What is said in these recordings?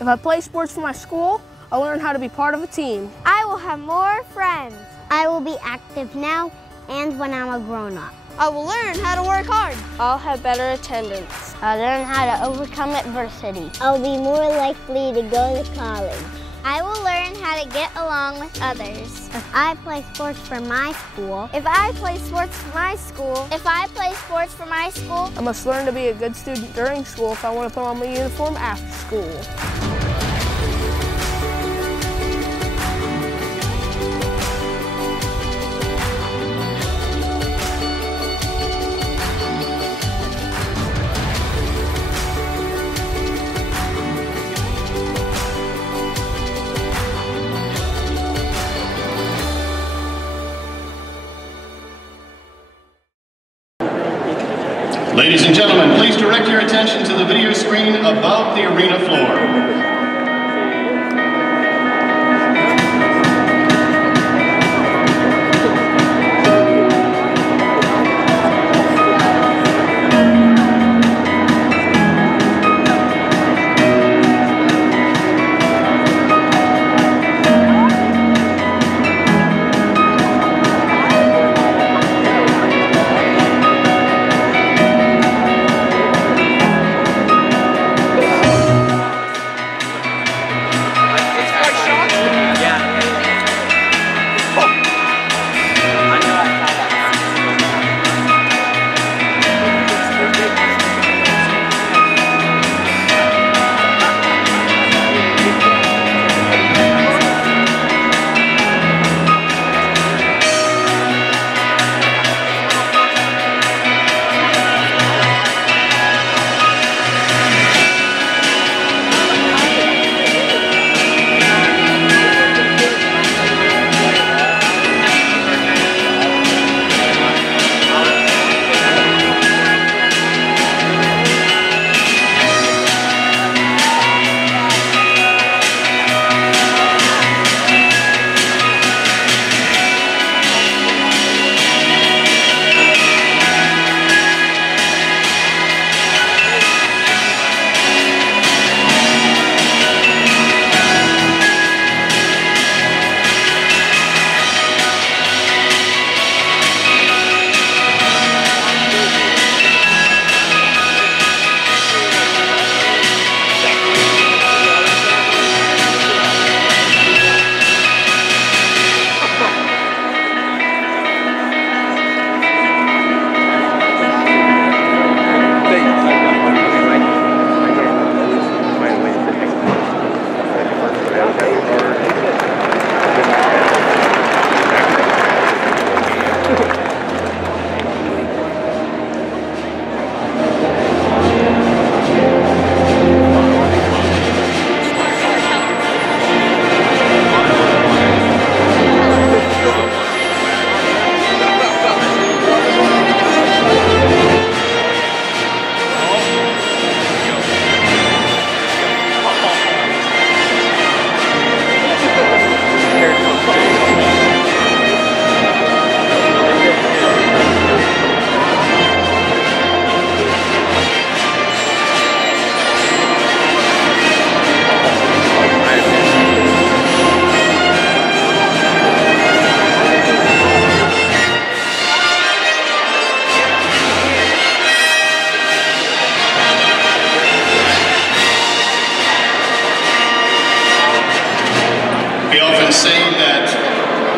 If I play sports for my school, I'll learn how to be part of a team. I will have more friends. I will be active now and when I'm a grown-up. I will learn how to work hard. I'll have better attendance. I'll learn how to overcome adversity. I'll be more likely to go to college. I will learn how to get along with others. If I play sports for my school. If I play sports for my school. If I play sports for my school. I must learn to be a good student during school if I want to put on my uniform after school. Ladies and gentlemen, please direct your attention to the video screen above the arena floor.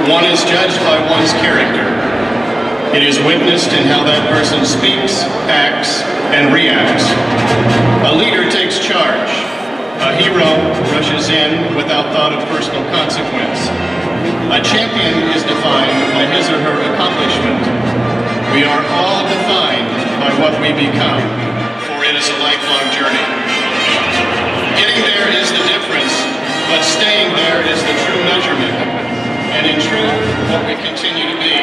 One is judged by one's character. It is witnessed in how that person speaks, acts, and reacts. A leader takes charge. A hero rushes in without thought of personal consequence. A champion is defined by his or her accomplishment. We are all defined by what we become, for it is a lifelong journey. Getting there is the difference, but staying there is the true measurement. And in truth, what we continue to be.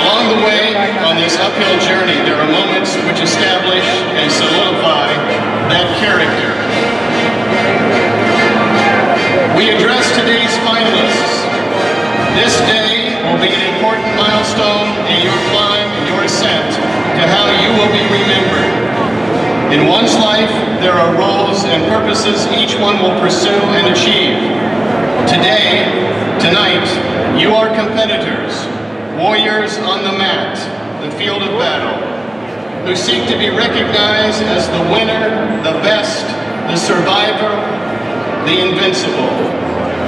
Along the way, on this uphill journey, there are moments which establish and solidify that character. We address today's finalists. This day will be an important milestone in your climb and your ascent to how you will be remembered. In one's life, there are roles and purposes each one will pursue and achieve. Tonight, you are competitors, warriors on the mat, the field of battle, who seek to be recognized as the winner, the best, the survivor, the invincible.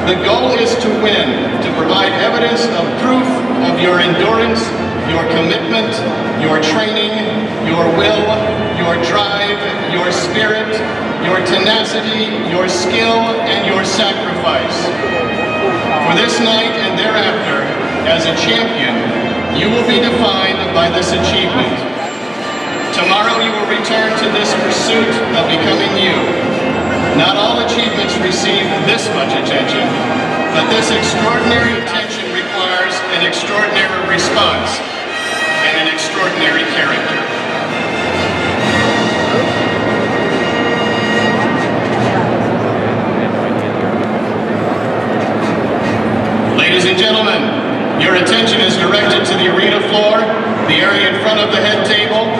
The goal is to win, to provide evidence of proof of your endurance, your commitment, your training, your will, your drive, your spirit, your tenacity, your skill, and your sacrifice. For this night and thereafter, as a champion, you will be defined by this achievement. Tomorrow you will return to this pursuit of becoming you. Not all achievements receive this much attention, but this extraordinary attention requires an extraordinary response and an extraordinary character. Ladies and gentlemen, your attention is directed to the arena floor, the area in front of the head table.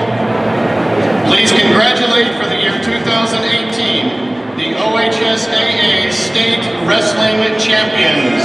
Please congratulate for the year 2018, the OHSAA State Wrestling Champions.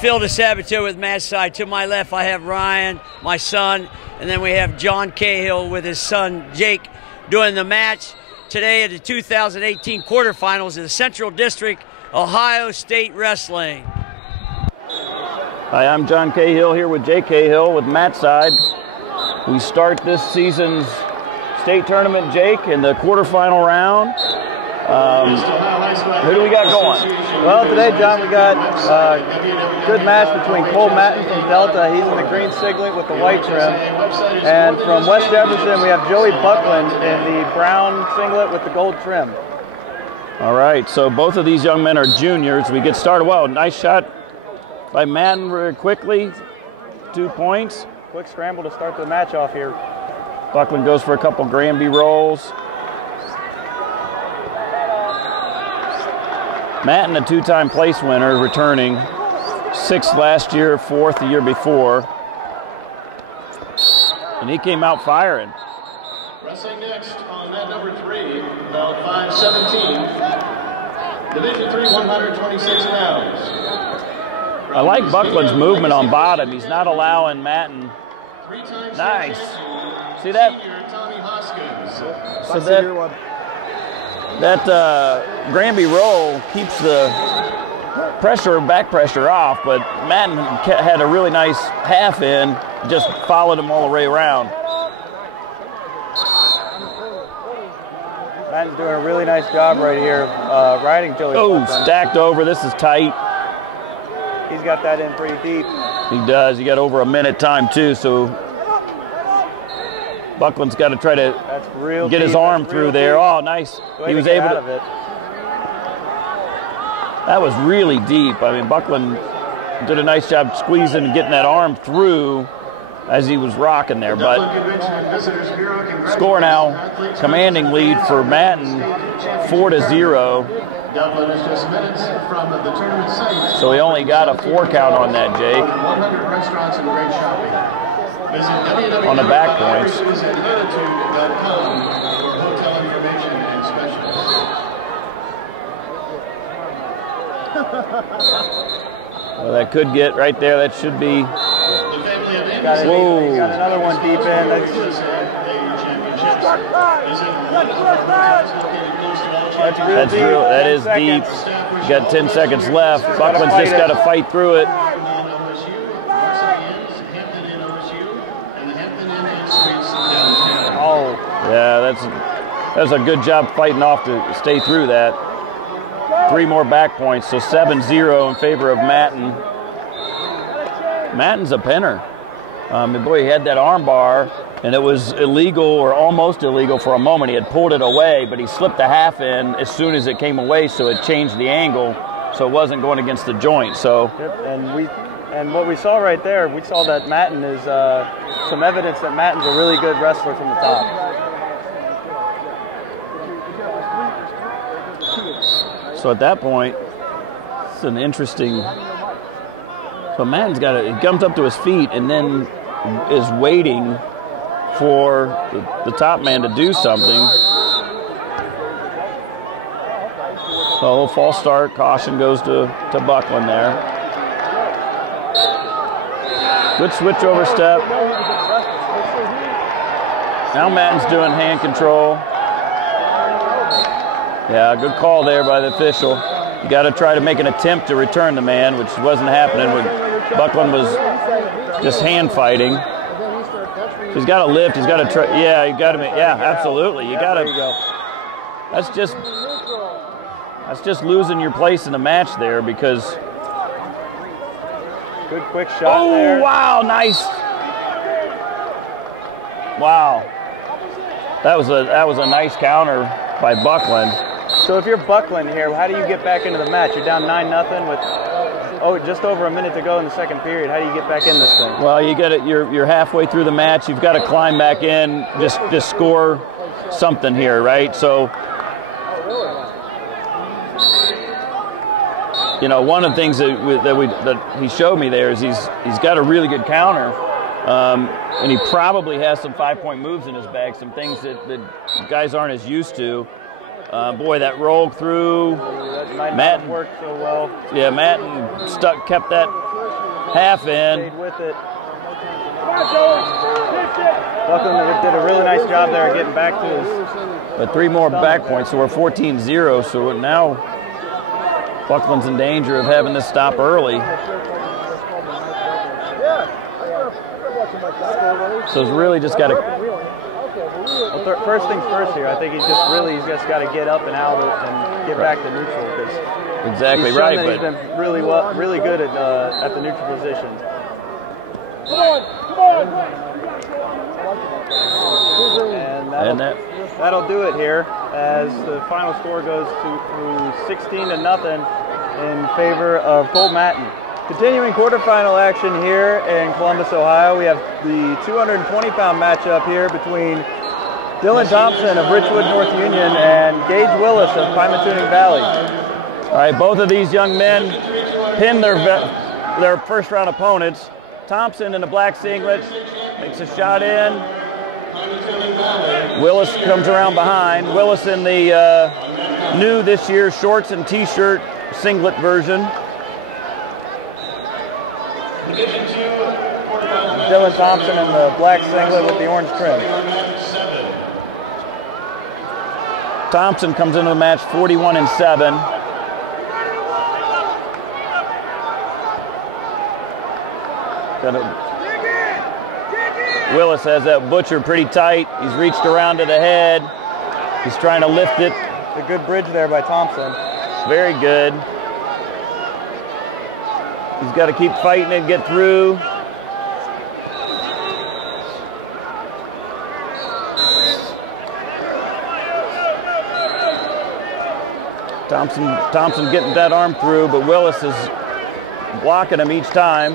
Field of Saboteur with MATSIDE. To my left, I have Ryan, my son, and then we have John Cahill with his son Jake doing the match today at the 2018 quarterfinals of the Central District Ohio State Wrestling. Hi, I'm John Cahill here with Jake Cahill with MATSIDE. We start this season's state tournament, Jake, in the quarterfinal round. Who do we got going? Well, today, John, we got a good match between Cole Matten from Delta. He's in the green singlet with the white trim. And from West Jefferson, we have Joey Buckland in the brown singlet with the gold trim. All right, so both of these young men are juniors. We get started well. Nice shot by Matten very quickly. 2 points. Quick scramble to start the match off here. Buckland goes for a couple Granby rolls. Matten, a two-time place winner, returning. 6th last year, 4th the year before. And he came out firing. Wrestling next on mat number 3, belt 517, Division 3, 126 pounds. I like Buckland's movement on bottom. He's not allowing Matten. Nice. See that? So that Granby roll keeps the back pressure off, but Matten had a really nice half in, just followed him all the way around. Matten's doing a really nice job right here, riding Joey. Oh, stacked over. This is tight. He's got that in pretty deep. He does. He got over a minute time too, so Buckland's got to try to get his arm through there. Oh, nice. He was able to. That was really deep. I mean, Buckland did a nice job squeezing and getting that arm through as he was rocking there. But score now, commanding lead for Matten, 4-0. So he only got a 4 count on that, Jake. On the back points. Well, that could get right there. That should be. Whoa. Got another one deep in. That's real. That is deep. You got 10 seconds left. Buckland's just got to fight through it. that's a good job fighting off to stay through that. 3 more back points, so 7-0 in favor of Matten. Matten's a pinner. Boy, he had that arm bar, and it was illegal or almost illegal for a moment. He had pulled it away, but he slipped the half in as soon as it came away, so it changed the angle, so it wasn't going against the joint. So, yep, and what we saw right there, we saw that Matten is some evidence that Matten's a really good wrestler from the top. So at that point, it's an interesting. So Matten's got it. He comes up to his feet and then is waiting for the top man to do something. So false start, caution goes to Buckland there. Good switch over step. Now Matten's doing hand control. Yeah, good call there by the official. You got to try to make an attempt to return the man, which wasn't happening. Buckland was just hand fighting. So he's got to lift. He's got to try. Yeah, you got to make. Yeah, absolutely. You got to. That's just losing your place in the match there because. Good quick shot there. Oh wow, nice. Wow, that was a nice counter by Buckland. So if you're Buckland here, how do you get back into the match? You're down 9-0 with just over a minute to go in the second period. How do you get back in this thing? Well, you get it. You're halfway through the match. You've got to climb back in. Just score something here, right? So, you know, one of the things that he showed me there is he's got a really good counter, and he probably has some 5-point moves in his bag, some things that guys aren't as used to. Boy, that roll through. Matten worked so well. Yeah, Matten kept that half in. Stayed with it. Buckland did a really nice job there getting back to his. But 3 more back points, so we're 14-0. So now Buckland's in danger of having this stop early. So it's really just got to. Well, first things first here. I think he's just got to get up and out and get back to neutral. Exactly he's right. That he's been really good at the neutral position. And that'll do it here as the final score goes to 16-0 in favor of Cole Matten. Continuing quarterfinal action here in Columbus, Ohio, we have the 220-pound matchup here between Dylan Thompson of Richwood North Union and Gage Willis of Pymatuning Valley. All right, both of these young men pinned their first-round opponents. Thompson in the black singlet makes a shot in. Willis comes around behind. Willis in the new this year shorts and T-shirt singlet version. Dylan Thompson in the black singlet with the orange trim. Thompson comes into the match 41-7. Willis has that butcher pretty tight. He's reached around to the head. He's trying to lift it. A good bridge there by Thompson. Very good. He's got to keep fighting and get through. Thompson getting that arm through, but Willis is blocking him each time.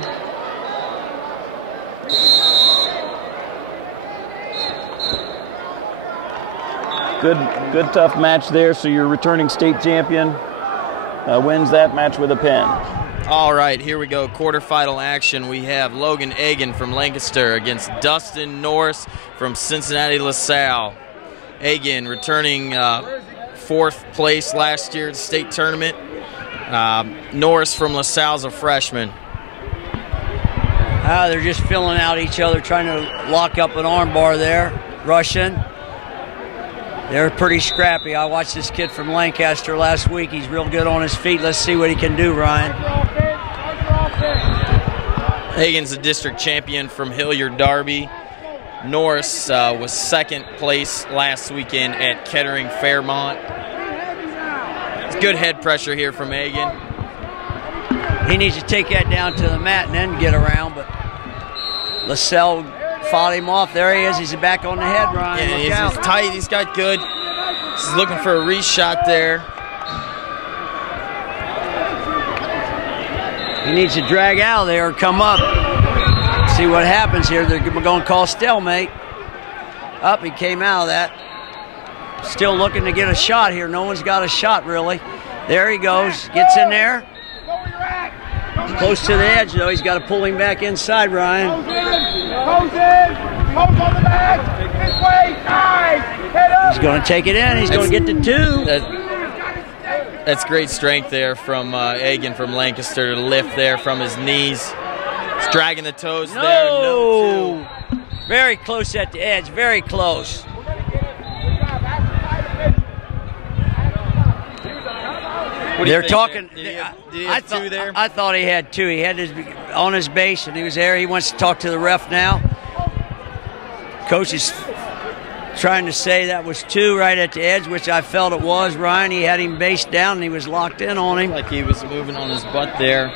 Good tough match there. So your returning state champion wins that match with a pin. All right, here we go. Quarterfinal action. We have Logan Egan from Lancaster against Dustin Norris from Cincinnati LaSalle. Egan returning 4th place last year at the state tournament. Norris from LaSalle's a freshman. They're just filling out each other, trying to lock up an arm bar there, rushing. They're pretty scrappy. I watched this kid from Lancaster last week. He's real good on his feet. Let's see what he can do, Ryan. Hagen's a district champion from Hilliard Darby. Norris was second place last weekend at Kettering Fairmont. It's good head pressure here from Egan. He needs to take that down to the mat and then get around, but LaSalle fought him off. There he is. He's back on the head, Ryan. Yeah, he's tight. He's got good. He's looking for a reshot there. He needs to drag out of there or come up. See what happens here. They're going to call stalemate. Up, he came out of that. Still looking to get a shot here. No one's got a shot, really. There he goes. Gets in there. Close to the edge, though. He's got to pull him back inside, Ryan. He's going to take it in. He's going to get the 2. That's great strength there from Egan from Lancaster to lift there from his knees. He's dragging the toes there. No 2. Very close at the edge. Very close. They're talking. Did he have 2 there? I thought he had 2. He had his on his base, and he was there. He wants to talk to the ref now. Coach is trying to say that was 2 right at the edge, which I felt it was. Ryan, he had him based down, and he was locked in on him. Like he was moving on his butt there.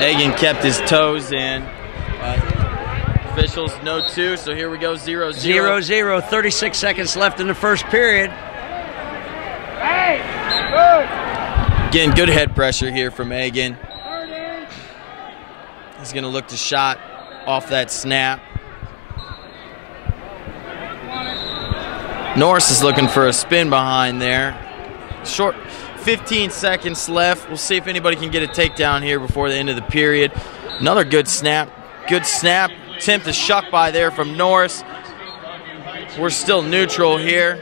Egan kept his toes in. Officials no 2, so here we go, 0-0. 0-0, 36 seconds left in the first period. Again, good head pressure here from Egan. He's going to look to shot off that snap. Norris is looking for a spin behind there. Short 15 seconds left. We'll see if anybody can get a takedown here before the end of the period. Another good snap. Good snap. Attempt to shuck by there from Norris. We're still neutral here.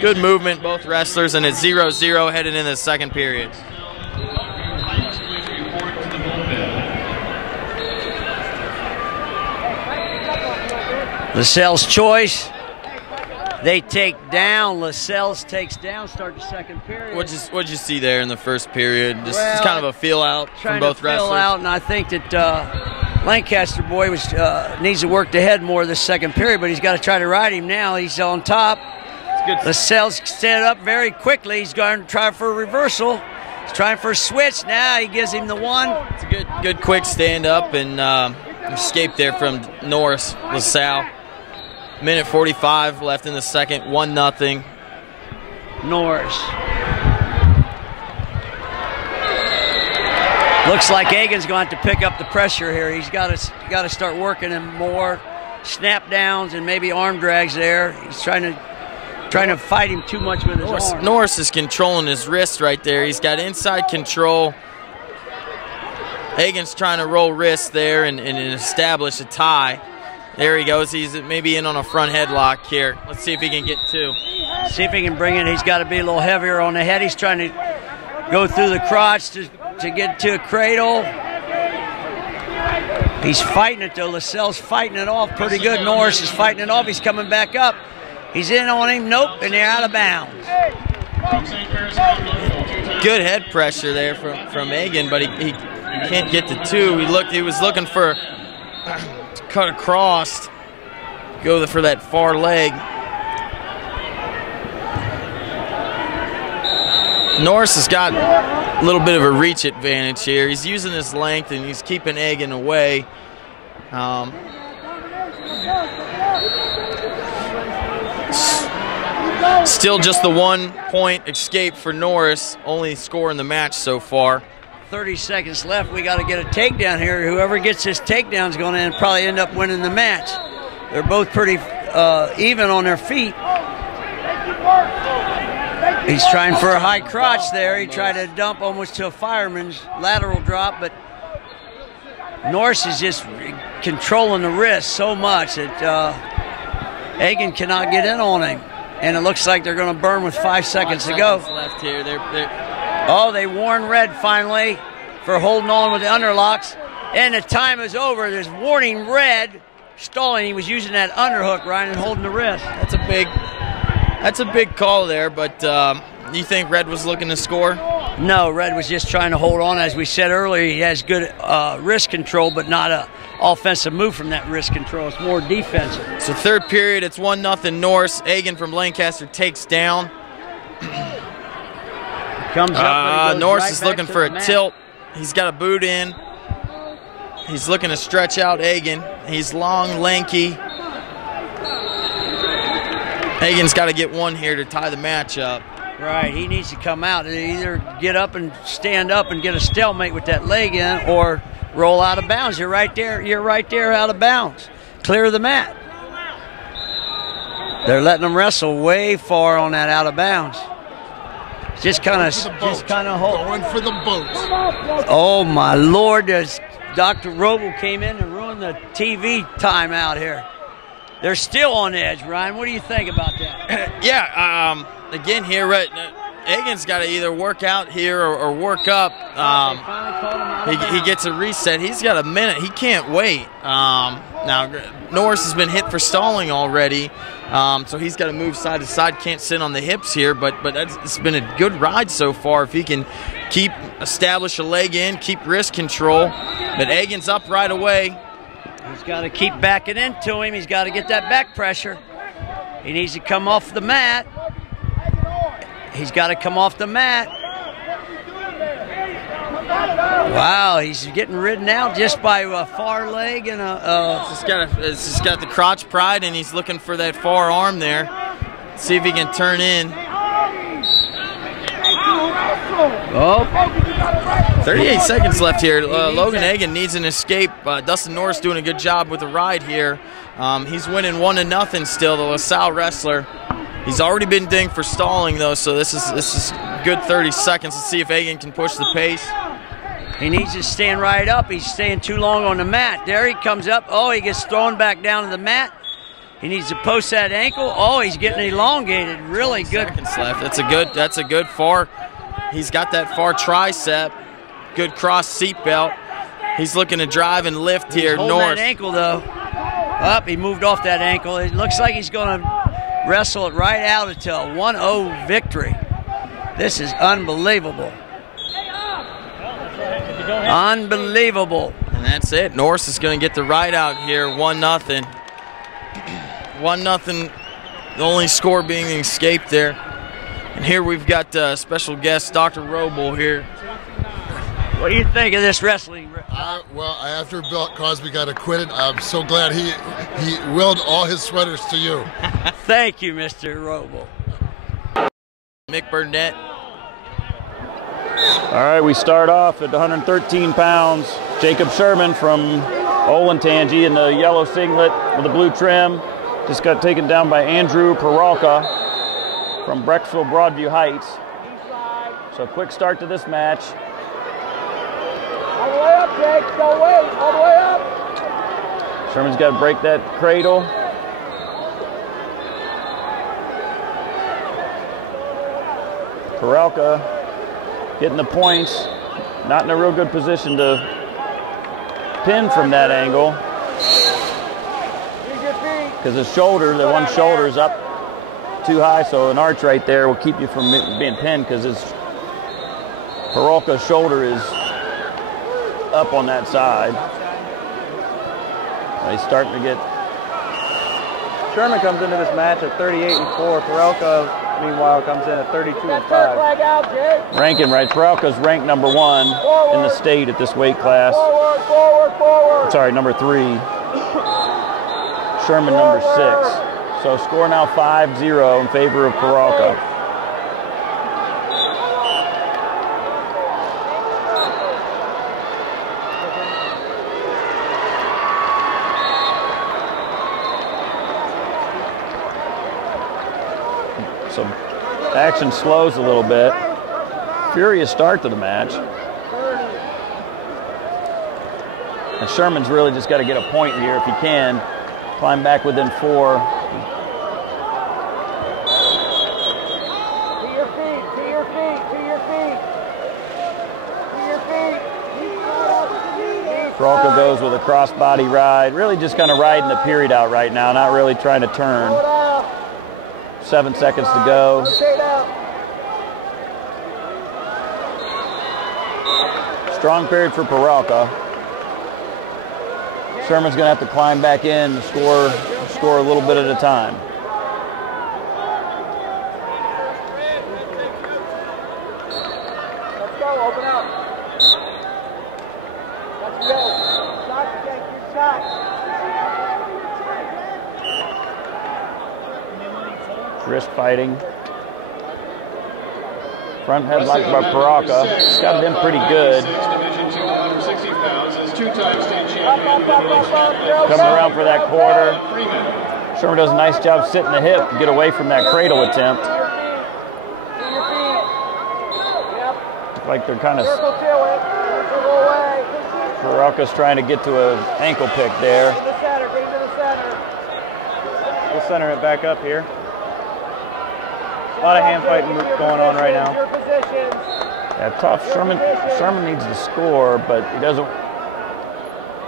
Good movement, both wrestlers, and it's 0-0 headed into the second period. LaSalle's choice. They take down. LaSalle's takes down. Start the second period. What'd you see there in the first period? Just kind of a feel out from both wrestlers. Feel out, and I think that Lancaster boy needs to work the head more this second period, but he's got to try to ride him now. He's on top. LaSalle's set up very quickly. He's going to try for a reversal. He's trying for a switch. Now he gives him the 1. It's a good quick stand up and escape there from Norris. LaSalle. Minute 45 left in the second. 1-0. Norris. Looks like Egan's going to have to pick up the pressure here. He's got to start working him more. Snap downs and maybe arm drags there. He's trying to fight him too much with his arm. Norris is controlling his wrist right there. He's got inside control. Egan's trying to roll wrist there and establish a tie. There he goes. He's maybe in on a front headlock here. Let's see if he can get 2. See if he can bring it. He's got to be a little heavier on the head. He's trying to go through the crotch to get to a cradle. He's fighting it, though. LaSalle's fighting it off pretty good. Norris is fighting it off. He's coming back up. He's in on him. Nope, and they're out of bounds. Good head pressure there from Egan, but he can't get to 2. He was looking for to cut across, go for that far leg. Norris has got a little bit of a reach advantage here. He's using his length and he's keeping Egan away. Still just the 1-point escape for Norris, only score in the match so far. 30 seconds left. We got to get a takedown here. Whoever gets this takedown is going to probably end up winning the match. They're both pretty even on their feet. He's trying for a high crotch there. He tried to dump almost to a fireman's lateral drop, but Norris is just controlling the wrist so much that Egan cannot get in on him. And it looks like they're going to burn with 5 seconds to go. Left here. Oh, they warn red finally for holding on with the underlocks. And the time is over. There's warning red. Stalling. He was using that underhook, Ryan, and holding the wrist. That's a big call there, but you think red was looking to score? No, Red was just trying to hold on. As we said earlier, he has good wrist control, but not a offensive move from that wrist control. It's more defensive. So third period, it's 1-0 Norse. Egan from Lancaster takes down. Comes up, Norse right is looking for a tilt. He's got a boot in. He's looking to stretch out Egan. He's long, lanky. Egan's got to get one here to tie the match up. Right, he needs to come out and either get up and stand up and get a stalemate with that leg in, or roll out of bounds. You're right there out of bounds. Clear the mat. They're letting them wrestle way far on that out of bounds. Just kind of hold. Going for the bouts. Oh my Lord! Dr. Roble came in and ruined the TV time out here. They're still on edge, Ryan. What do you think about that? Yeah. Again, here, right, Egan's got to either work out here or work up. He gets a reset. He's got a minute. He can't wait. Now, Norris has been hit for stalling already, so he's got to move side to side. Can't sit on the hips here, but it's been a good ride so far. If he can establish a leg in, keep wrist control. But Egan's up right away. He's got to keep backing into him. He's got to get that back pressure. He needs to come off the mat. He's got to come off the mat. Wow, he's getting ridden out just by a far leg and It's just got the crotch pride, and he's looking for that far arm there. See if he can turn in. Oh. 38 seconds left here. Logan Egan needs an escape. Dustin Norris doing a good job with the ride here. He's winning 1-0 still, the LaSalle wrestler. He's already been dinged for stalling, though, so this is good 30 seconds. Let's see if Egan can push the pace. He needs to stand right up. He's staying too long on the mat. There he comes up. Oh, he gets thrown back down to the mat. He needs to post that ankle. Oh, he's getting elongated. Really good. Seconds left. That's a good far. He's got that far tricep. Good cross seat belt. He's looking to drive and lift here. Holding that ankle, though. Up, he moved off that ankle. It looks like he's going to wrestle it right out until a 1-0 victory. This is unbelievable. Unbelievable. And that's it. Norris is going to get the ride out here, 1-0. 1-0, the only score being an escape there. And here we've got special guest Dr. Roble here. What do you think of this wrestling? Well, after Bill Cosby got acquitted, I'm so glad he willed all his sweaters to you. Thank you, Mr. Roble. Mick Burnett. All right, we start off at 113 pounds. Jacob Sherman from Olentangy in the yellow singlet with the blue trim. Just got taken down by Andrew Peralka from Brecksville Broadview Heights. So quick start to this match. All the way up, Jake. Don't wait. All the way up. Sherman's got to break that cradle. Peralka getting the points. Not in a real good position to pin from that angle. Because his shoulder, the one shoulder is up too high, so an arch right there will keep you from being pinned because his Peralka's shoulder is up on that side. He's starting to get... Sherman comes into this match at 38-4. Peralka, meanwhile, comes in at 32-5. Ranking right. Peralka's ranked number 1 in the state at this weight class. Sorry, number 3. Sherman number 6. So score now 5-0 in favor of Peralka. So action slows a little bit. Furious start to the match. And Sherman's really just got to get a point here if he can. Climb back within 4. To your feet, to your feet, to your feet. To your feet. Peralka goes with a crossbody ride. Really just kind of riding the period out right now, not really trying to turn. 7 seconds to go. Strong period for Peralta. Sherman's going to have to climb back in and score a little bit at a time. Let's go, open up. Let's go. Shot, Jake, your shot. Wrist fighting. Front head locked by Peralta. It's got it in pretty good. Coming around for that quarter. Sherman does a nice job sitting the hip to get away from that cradle attempt. Looks like they're kind of... Peralta's trying to get to an ankle pick there. We'll center it back up here. A lot of hand fighting going on right now. Yeah, tough. Sherman needs to score, but he doesn't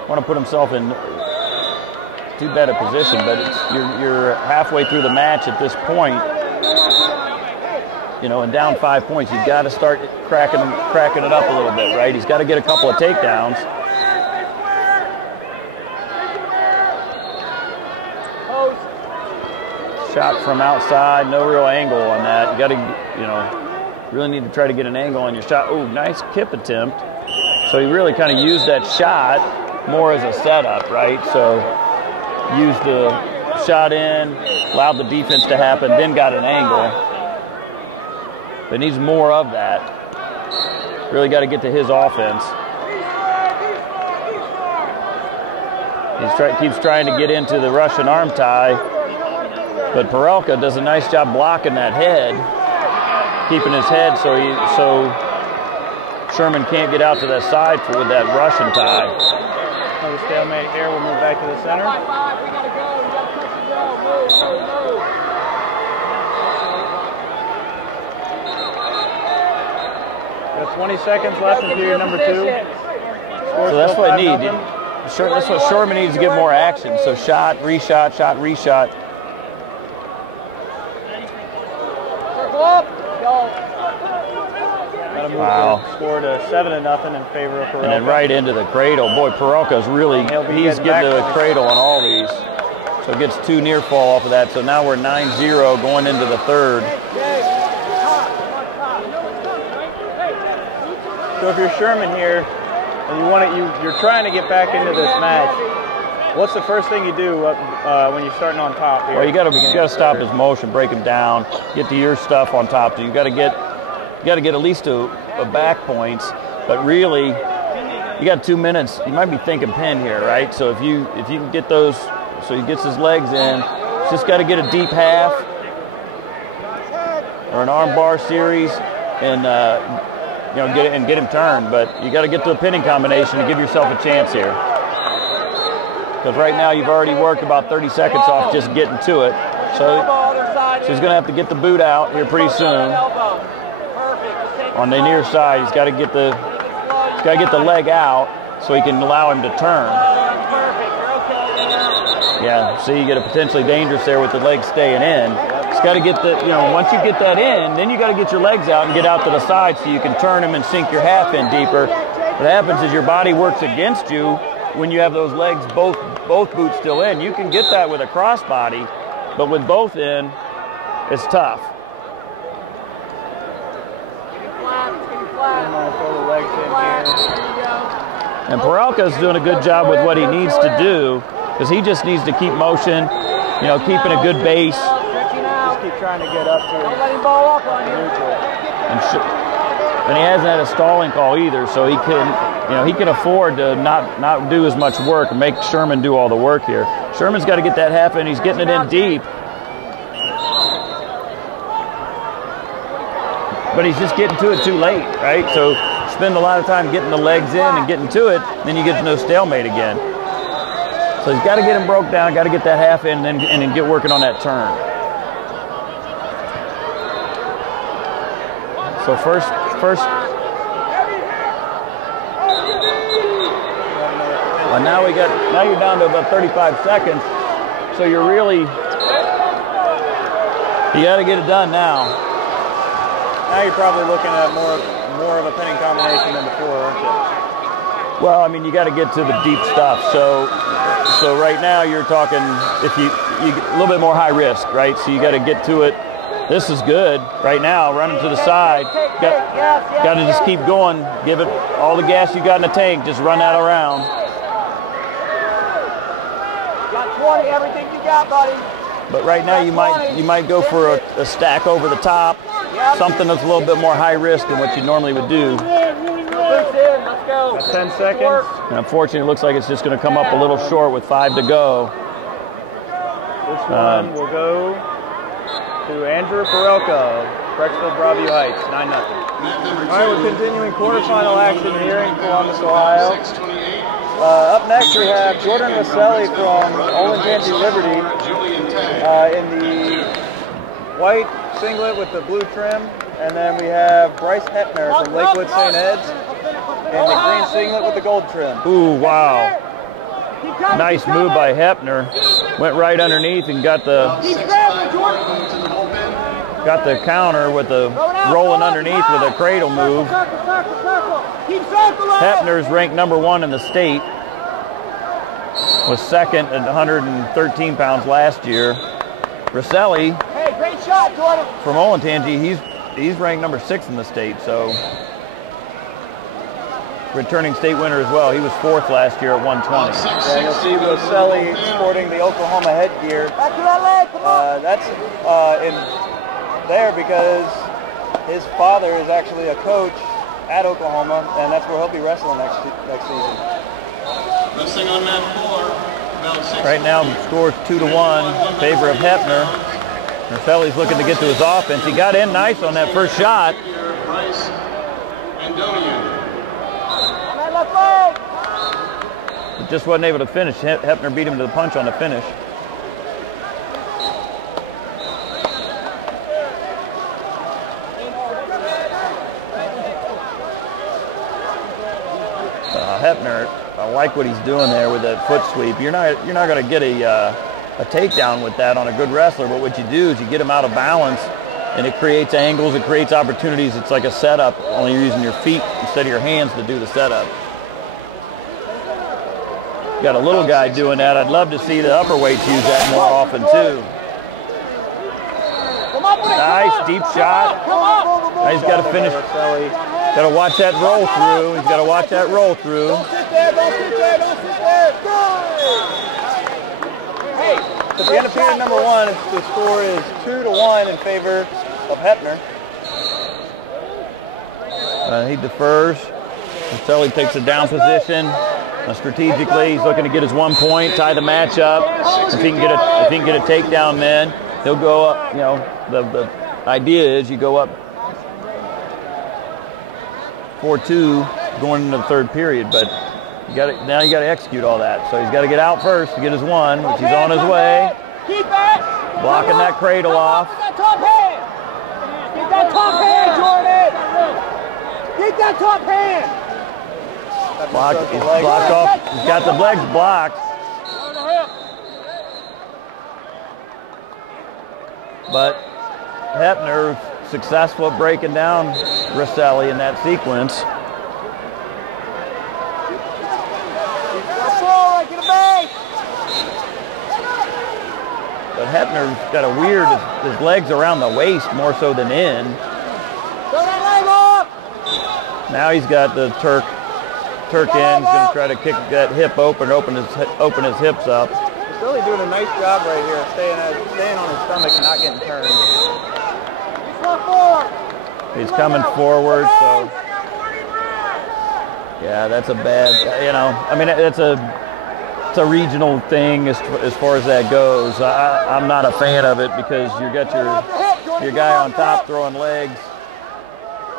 want to put himself in too bad a position. But you're halfway through the match at this point, you know, and down 5 points. You've got to start cracking it up a little bit, right? He's got to get a couple of takedowns. Shot from outside, no real angle on that. You got to, you know, really need to try to get an angle on your shot. Oh, nice kip attempt. So he really kind of used that shot more as a setup, right? So used the shot in, allowed the defense to happen, then got an angle. But needs more of that. Really got to get to his offense. He keeps trying to get into the Russian arm tie. But Peralta does a nice job blocking that head, keeping his head so Sherman can't get out to the side with that Russian tie. Another stalemate here. We'll move back to the center. Got 20 seconds left in period number 2. So that's what I need. That's what Sherman needs to get more action. So shot, reshot, shot, reshot. Wow. Score to 7-0 in favor of Peralta. And then right into the cradle. Boy, Peralta's really, he's getting to the cradle on all these. So it gets 2 near fall off of that. So now we're 9-0 going into the third. So if you're Sherman here and you're trying to get back into this match, what's the first thing you do when you're starting on top here? Well, you got to stop his motion, break him down, get to your stuff on top. So you got to get at least a back points, but really you got 2 minutes. You might be thinking pin here, right? So if you can get those, so he gets his legs in, just got to get a deep half or an arm bar series, and you know, get him turned. But you got to get to a pinning combination to give yourself a chance here. Because right now you've already worked about 30 seconds off just getting to it. So he's going to have to get the boot out here pretty soon. On the near side, he's got to get the leg out so he can allow him to turn. Yeah, see, you get a potentially dangerous there with the leg staying in. He's got to get the, you know, once you get that in, then you got to get your legs out and get out to the side so you can turn him and sink your half in deeper. What happens is your body works against you when you have those legs, both boots still in. You can get that with a crossbody, but with both in, it's tough. And Peralta's doing a good job with what he needs to do, because he just needs to keep motion, you know, keeping a good base. Just keep trying to get up to him. Don't let him ball up on you. And he hasn't had a stalling call either, so he can, you know, he can afford to not do as much work and make Sherman do all the work here. Sherman's got to get that half in. He's getting it in deep. But he's just getting to it too late, right? So spend a lot of time getting the legs in and getting to it, then you get to no stalemate again. So he's got to get him broke down, got to get that half in, and then get working on that turn. So first. Well, now you're down to about 35 seconds. So you're really, you got to get it done now. Now you're probably looking at more of a pinning combination than before, aren't you? Well, I mean, you got to get to the deep stuff. So right now you're talking if you a little bit more high risk, right? So you got to get to it. This is good right now, running to the side. Got to just keep going. Give it all the gas you got in the tank. Just run that around. Got 20, everything you got, buddy. But right now you might go for a stack over the top, something that's a little bit more high risk than what you normally would do. Let's go. 10 seconds. And unfortunately, it looks like it's just going to come up a little short with 5 to go. This one will go to Andrew Perelka, Brecksville Broadview Heights, 9-0. All right, we're continuing quarterfinal action here in Columbus, Ohio. Up next, we have Jordan Maselli from Olentangy Liberty in the white singlet with the blue trim. And then we have Bryce Heppner from Lakewood St. Ed's in the green singlet with the gold trim. Ooh, wow. Nice move by Heppner. Went right underneath and got the counter with the rolling underneath with a cradle move. Heppner's ranked #1 in the state. Was second at 113 pounds last year. Rosselli from Olentangy, he's ranked #6 in the state, so returning state winner as well. He was 4th last year at 120. And you'll see Rosselli sporting the Oklahoma headgear. That's in there because his father is actually a coach at Oklahoma, and that's where he'll be wrestling next season. Wrestling on mat 4. Right now, the score's 2-1 in favor of Heppner. Rosselli's looking to get to his offense. He got in nice on that first shot. But just wasn't able to finish. Heppner beat him to the punch on the finish. Heppner, I like what he's doing there with that foot sweep. You're not going to get a takedown with that on a good wrestler, but what you do is you get him out of balance, and it creates angles, it creates opportunities. It's like a setup, only you're using your feet instead of your hands to do the setup. Got a little guy doing that. I'd love to see the upper weights use that more often too. Nice deep shot. Now he's got to finish. Got to watch that roll through. He's got to watch that roll through. Don't sit there, don't sit there, don't sit there. Hey, at the end of period #1, the score is 2-1 in favor of Heppner. He defers. Rosselli takes a down position. Strategically, he's looking to get his 1 point, tie the match up. If he can get a takedown, then he'll go up. You know, the idea is you go up 4-2 going into the third period, but now you got to execute all that. So he's got to get out first to get his 1, which he's on his way. Blocking that cradle off. Get that top hand, Jordan. Get that top hand. He's blocked off. He's got the legs blocked. But Heppner successful at breaking down Rosselli in that sequence. But Heppner's got a weird, his legs around the waist more so than in. Now he's got the Turk in. He's going to try to kick that hip open his hips up. He's really doing a nice job right here, staying on his stomach and not getting turned. He's coming forward, so yeah, that's a bad, I mean, it's a regional thing as far as that goes. I'm not a fan of it because you got your guy on top throwing legs.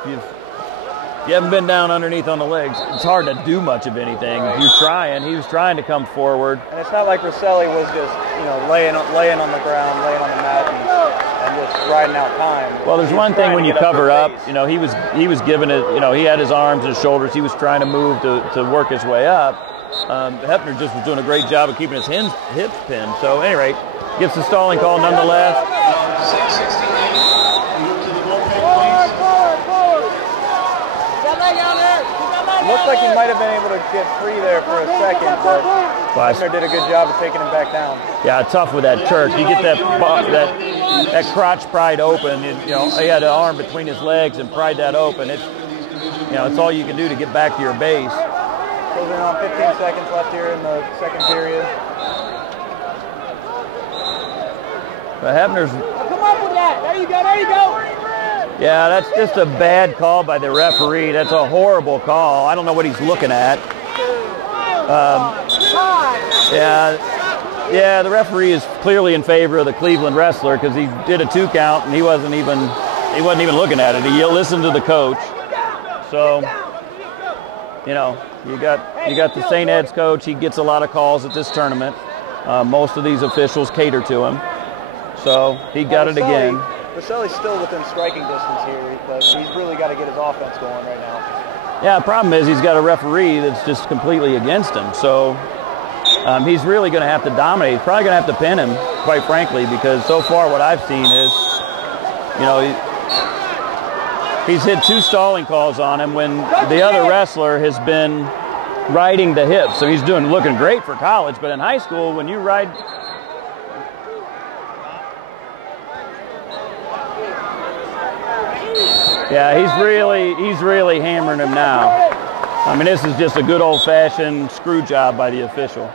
If you haven't been down underneath on the legs, it's hard to do much of anything. He was trying to come forward. And it's not like Rosselli was just, laying on the ground, laying on the mat and just riding out time. Well, there's one thing when you cover up, he was giving it, he had his arms, his shoulders, he was trying to move to work his way up. Heppner just was doing a great job of keeping his hips pinned. So, at any rate, gets the stalling call nonetheless. 668. Move to the bullpen, please. Looked like he might have been able to get free there for a second, but Hefner did a good job of taking him back down. Yeah, tough with that Turk. You get that crotch pried open. And, you know, he had an arm between his legs and pried that open. It's all you can do to get back to your base. Closing on 15 seconds left here in the second period. But Hefner's. Come up with that. There you go. There you go. Yeah, that's just a bad call by the referee. That's a horrible call. I don't know what he's looking at. Yeah, the referee is clearly in favor of the Cleveland wrestler because he did a 2 count and he wasn't even looking at it. He listened to the coach. So, you know, you got the St. Ed's coach. He gets a lot of calls at this tournament. Most of these officials cater to him. So he got it again. Vaselli's still within striking distance here, but he's really got to get his offense going right now. Yeah, the problem is he's got a referee that's just completely against him. So he's really going to have to dominate. He's probably going to have to pin him, quite frankly, because so far what I've seen is, you know, he's hit 2 stalling calls on him when the other wrestler has been riding the hips. So he's looking great for college, but in high school, when you ride... Yeah, he's really hammering him now. I mean, this is just a good old-fashioned screw job by the official.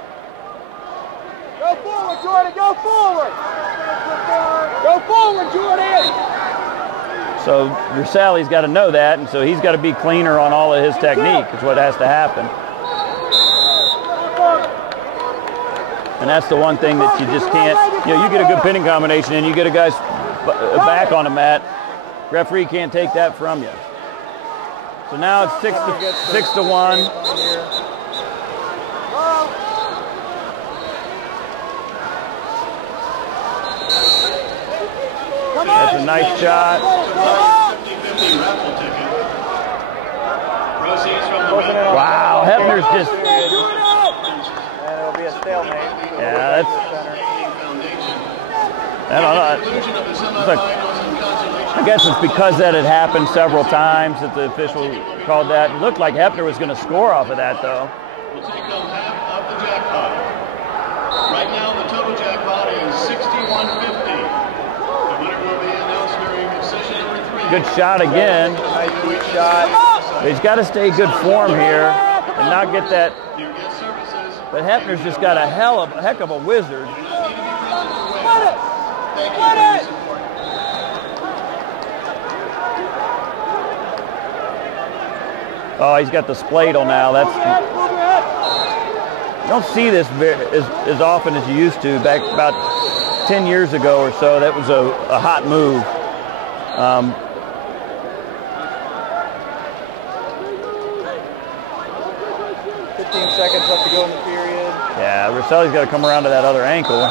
Go forward, Jordan. Go forward. Go forward, Jordan. So Verselli's got to know that, and so he's got to be cleaner on all of his technique is what has to happen. And that's the one thing that you just can't, you know, you get a good pinning combination and you get a guy's back on the mat. Referee can't take that from you. So now it's 6 to 1. That's a nice shot. Wow, Hefner's just. And it'll be a stalemate. Yeah, I don't know. I guess it's because that had happened several times that the official called that. It looked like Hefner was going to score off of that, though. We'll take home half of the jackpot. Right now, the total jackpot is $61.50. The winner will be announced during session number 3. Good shot again. Nice deep shot. He's got to stay good form here and not get that. But Hefner's just got a heck of a wizard. Oh, he's got the spladle now. You don't see this as often as you used to. Back about 10 years ago or so, that was a hot move. 15 seconds left to go in the period. Yeah, Verselli's got to come around to that other ankle.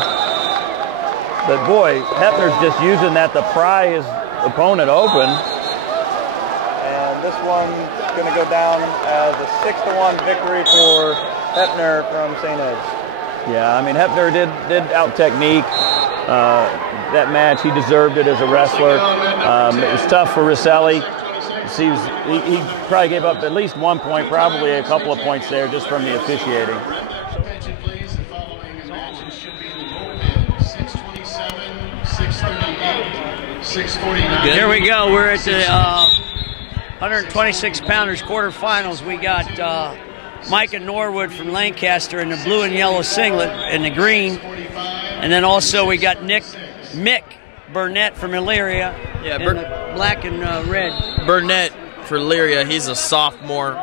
But boy, Hefner's just using that to pry his opponent open. And this one's going to go down as a 6-1 victory for Hefner from St. Ed's. Yeah, I mean, Hefner did out-technique that match. He deserved it as a wrestler. It was tough for Verselli. He probably gave up at least 1 point, probably a couple of points there just from the officiating. Attention, please. The following matches should be in the bullpen. 627, 638, 649. Here we go. We're at the 126-pounders quarterfinals. We got Micah Norwood from Lancaster in the blue and yellow singlet and the green. And then also we got Mick Burnett from Elyria in the black and red. Burnett for Elyria, he's a sophomore.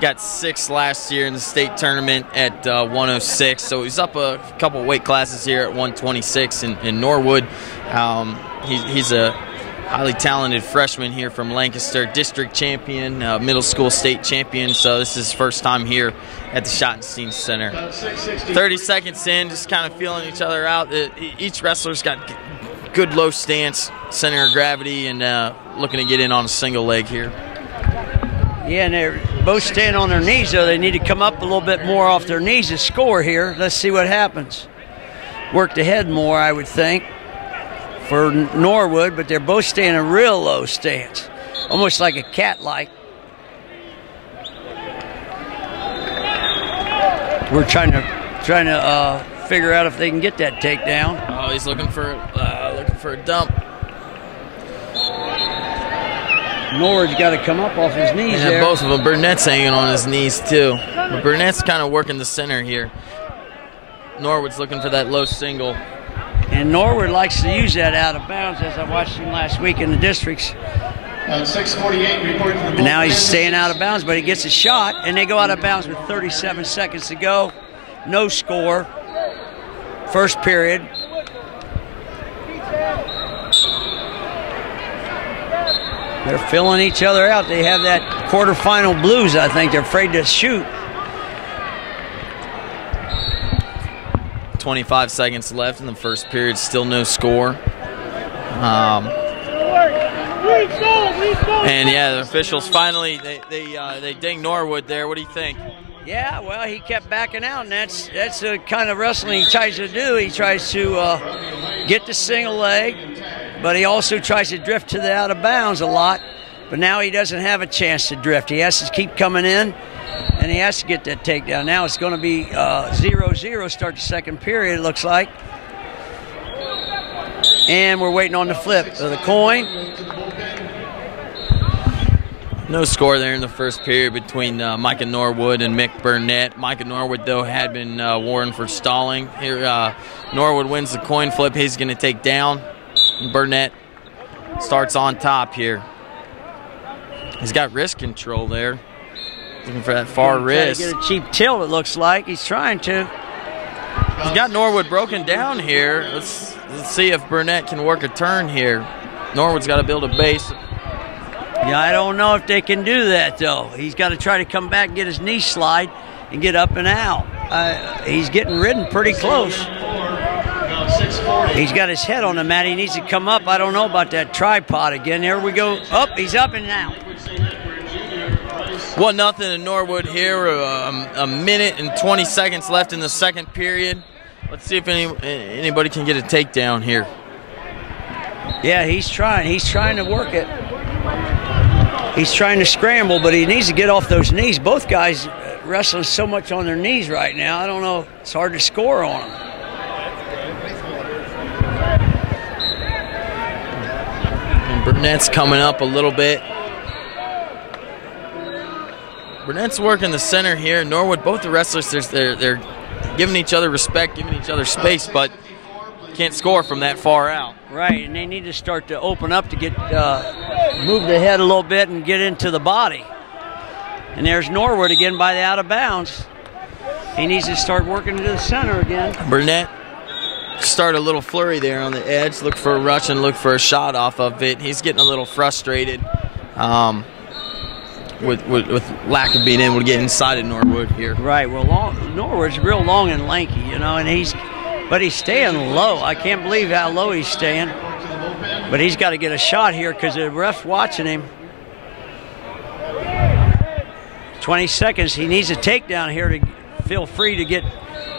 Got 6th last year in the state tournament at 106. So he's up a couple weight classes here at 126 in Norwood. He's a highly talented freshman here from Lancaster, district champion, middle school state champion. So this is his first time here at the Schottenstein Center. 30 seconds in, just kind of feeling each other out. Each wrestler's got good low stance, center of gravity, and looking to get in on a single leg here. Yeah, and they're both standing on their knees, though. They need to come up a little bit more off their knees to score here. Let's see what happens. Work the head more, I would think, for Norwood, but they're both staying in a real low stance, almost like a cat-like. We're trying to figure out if they can get that takedown. Oh, he's looking for a dump. Norwood's got to come up off his knees there. Both of them. Burnett's hanging on his knees too. But Burnett's kind of working the center here. Norwood's looking for that low single. And Norwood likes to use that out of bounds, as I watched him last week in the districts. 6:48 report to the And now he's staying out of bounds, but he gets a shot, and they go out of bounds with 37 seconds to go. No score. First period. They're filling each other out. They have that quarterfinal blues, I think. They're afraid to shoot. 25 seconds left in the first period. Still no score. And yeah, the officials finally they ding Norwood there. What do you think? Yeah, well, he kept backing out, and that's the kind of wrestling he tries to do. He tries to get the single leg, but he also tries to drift to the out of bounds a lot. But now he doesn't have a chance to drift. He has to keep coming in, and he has to get that takedown. Now it's going to be 0-0 start the second period, it looks like. And we're waiting on the flip of the coin. No score there in the first period between Micah Norwood and Mick Burnett. Micah Norwood, though, had been warned for stalling. Here, Norwood wins the coin flip. He's going to take down. Burnett starts on top here. He's got wrist control there. Looking for that far wrist. Get a cheap tilt, it looks like. He's trying to. He's got Norwood broken down here. Let's see if Burnett can work a turn here. Norwood's got to build a base. Yeah, I don't know if they can do that, though. He's got to try to come back and get his knee slide and get up and out. He's getting ridden pretty close. He's got his head on the mat. He needs to come up. I don't know about that tripod again. There we go. Up, he's up and out. 1-0 to Norwood here. A minute and 20 seconds left in the second period. Let's see if anybody can get a takedown here. Yeah, he's trying. He's trying to work it. He's trying to scramble, but he needs to get off those knees. Both guys wrestling so much on their knees right now. I don't know. It's hard to score on them. And Burnett's coming up a little bit. Burnett's working the center here. Norwood, both the wrestlers, they're giving each other respect, giving each other space, but can't score from that far out. Right, and they need to start to open up to get move the head a little bit and get into the body. And there's Norwood again by the out of bounds. He needs to start working to the center again. Burnett start a little flurry there on the edge, look for a rush and look for a shot off of it. He's getting a little frustrated with lack of being able to get inside of Norwood here. Right, well, Norwood's real long and lanky, you know, and he's staying low. I can't believe how low he's staying. But he's got to get a shot here because the ref's watching him. 20 seconds. He needs a takedown here to feel free to get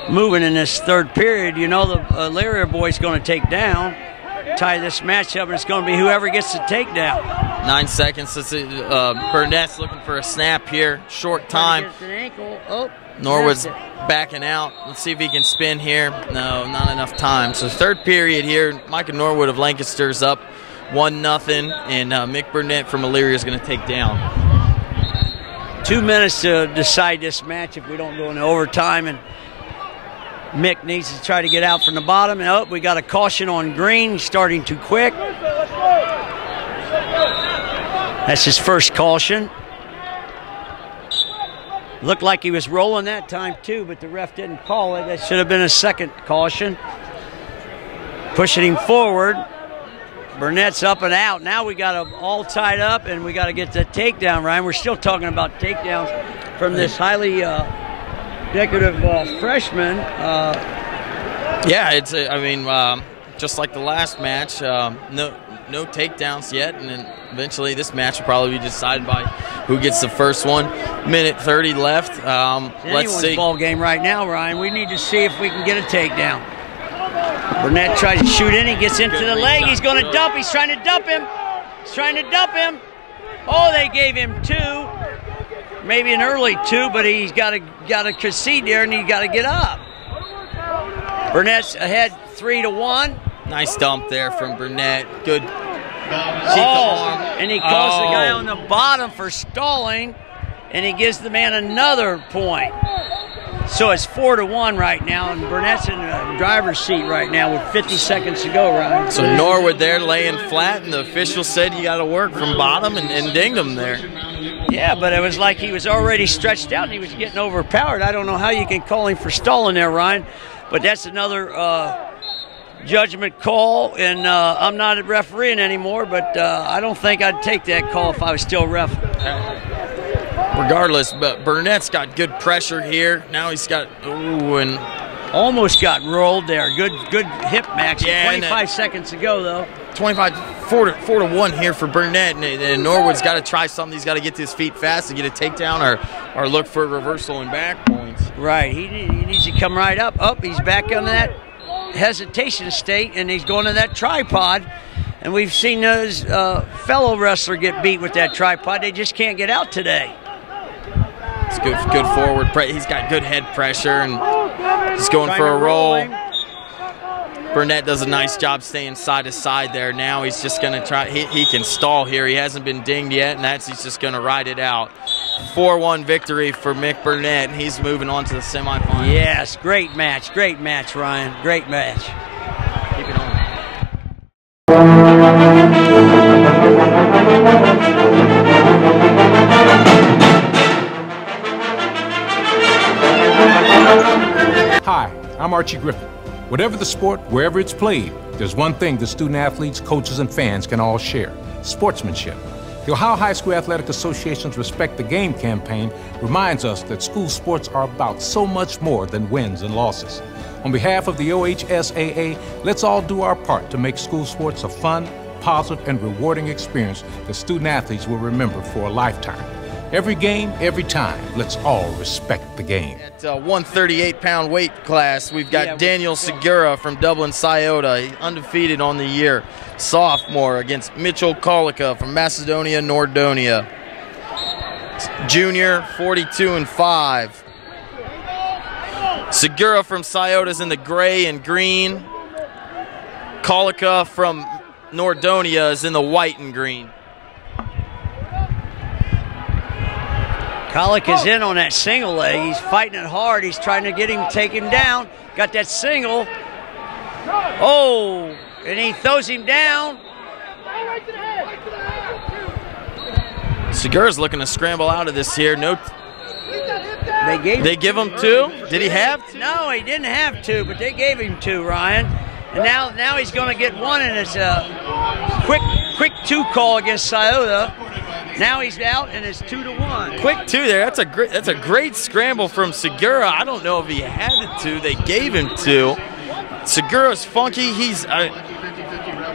moving in this third period. You know the Elyria boy's going to take down, tie this match up, and it's going to be whoever gets the takedown. 9 seconds. Burnett's looking for a snap here. Short time. Oh, Norwood's backing out. Let's see if he can spin here. No, not enough time. So third period here. Micah Norwood of Lancaster's up 1-0, and Mick Burnett from Elyria is going to take down. 2 minutes to decide this match if we don't go into overtime, and Mick needs to try to get out from the bottom. And, oh, we got a caution on green, starting too quick. That's his first caution. Looked like he was rolling that time too, but the ref didn't call it. That should have been a second caution. Pushing him forward. Burnett's up and out. Now we got him all tied up, and we got to get the takedown, Ryan. We're still talking about takedowns from this highly decorative freshman. Yeah, it's. Just like the last match, no takedowns yet, and then eventually this match will probably be decided by who gets the first one. Minute 30 left. Let's see. Ball game right now, Ryan. We need to see if we can get a takedown. Burnett tries to shoot in. He gets into the leg. He's going to dump. He's trying to dump him. He's trying to dump him. Oh, they gave him two. maybe an early 2, but he's got to concede there, and he's got to get up. Burnett's ahead 3-1. Nice dump there from Burnett. Good. And he calls the guy on the bottom for stalling, and he gives the man another point. So it's 4-1 right now, and Burnett's in the driver's seat right now with 50 seconds to go, Ryan. So Norwood there laying flat, and the official said you got to work from bottom and dinged him there. Yeah, but it was like he was already stretched out and he was getting overpowered. I don't know how you can call him for stalling there, Ryan, but that's another judgment call, and I'm not refereeing anymore, but I don't think I'd take that call if I was still ref. Regardless, but Burnett's got good pressure here. Now he's got, and almost got rolled there. Good hip max. Yeah, 25 seconds to go, though. 4-1 here for Burnett, and Norwood's got to try something. He's got to get to his feet fast and get a takedown or look for a reversal and back points. Right, he needs to come right up. He's back on that hesitation state, and he's going to that tripod. And we've seen his fellow wrestler get beat with that tripod. They just can't get out today. It's good forward. He's got good head pressure, and he's going for a roll. Burnett does a nice job staying side to side there. Now he's just going to try. He can stall here. He hasn't been dinged yet, and he's just going to ride it out. 4-1 victory for Mick Burnett, and he's moving on to the semifinals. Yes, great match, Ryan. Great match. Keep it on. Hi, I'm Archie Griffin. Whatever the sport, wherever it's played, there's one thing the student athletes, coaches, and fans can all share: sportsmanship. The Ohio High School Athletic Association's Respect the Game campaign reminds us that school sports are about so much more than wins and losses. On behalf of the OHSAA, let's all do our part to make school sports a fun, positive, and rewarding experience that student athletes will remember for a lifetime. Every game, every time, let's all respect the game. At 138-pound weight class, we've got Daniel Segura from Dublin Scioto, undefeated on the year, sophomore, against Mitchell Kolika from Macedonia, Nordonia. Junior, 42-5. Segura from Scioto's in the gray and green. Kolika from Nordonia is in the white and green. Kollik is in on that single leg. He's fighting it hard. He's trying to take him down. Got that single. Oh, and he throws him down. Segura's looking to scramble out of this here. No. They give him 2? Did he have 2? No, he didn't have 2, but they gave him 2, Ryan. And now he's going to get 1, and it's a quick 2 call against Scioto. Now he's out, and it's 2-1. Quick 2 there. That's a great scramble from Segura. I don't know if he had the 2. They gave him 2. Segura's funky. He's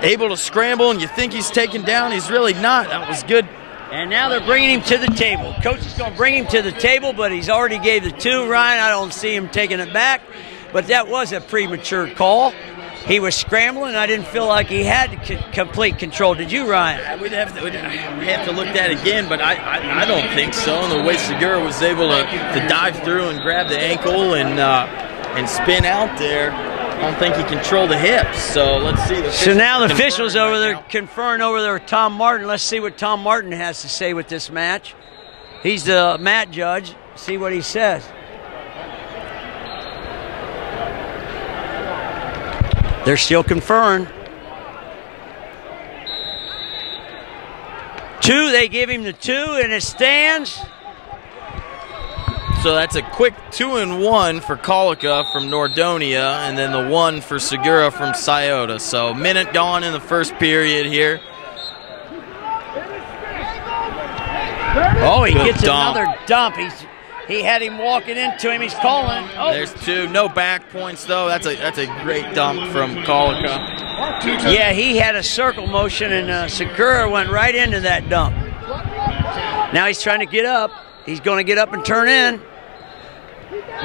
able to scramble, and you think he's taken down. He's really not. That was good. And now they're bringing him to the table. Coach is going to bring him to the table, but he's already gave the 2. Ryan, I don't see him taking it back, but that was a premature call. He was scrambling. I didn't feel like he had complete control. Did you, Ryan? We'd have to look at it again, but I don't think so. And the way Segura was able to dive through and grab the ankle and spin out there, I don't think he controlled the hips. So let's see. So now the officials over there conferring over there with Tom Martin. Let's see what Tom Martin has to say with this match. He's the mat judge. See what he says. They're still conferring. 2, they give him the 2, and it stands. So that's a quick 2-1 for Kolika from Nordonia, and then the 1 for Segura from Scioto. So minute gone in the first period here. Oh, he gets another dump. He had him walking into him. He's calling. Oh. There's 2. No back points, though. That's a great dump from Kolika. Yeah, he had a circle motion, and Segura went right into that dump. Now he's trying to get up. He's going to get up and turn in.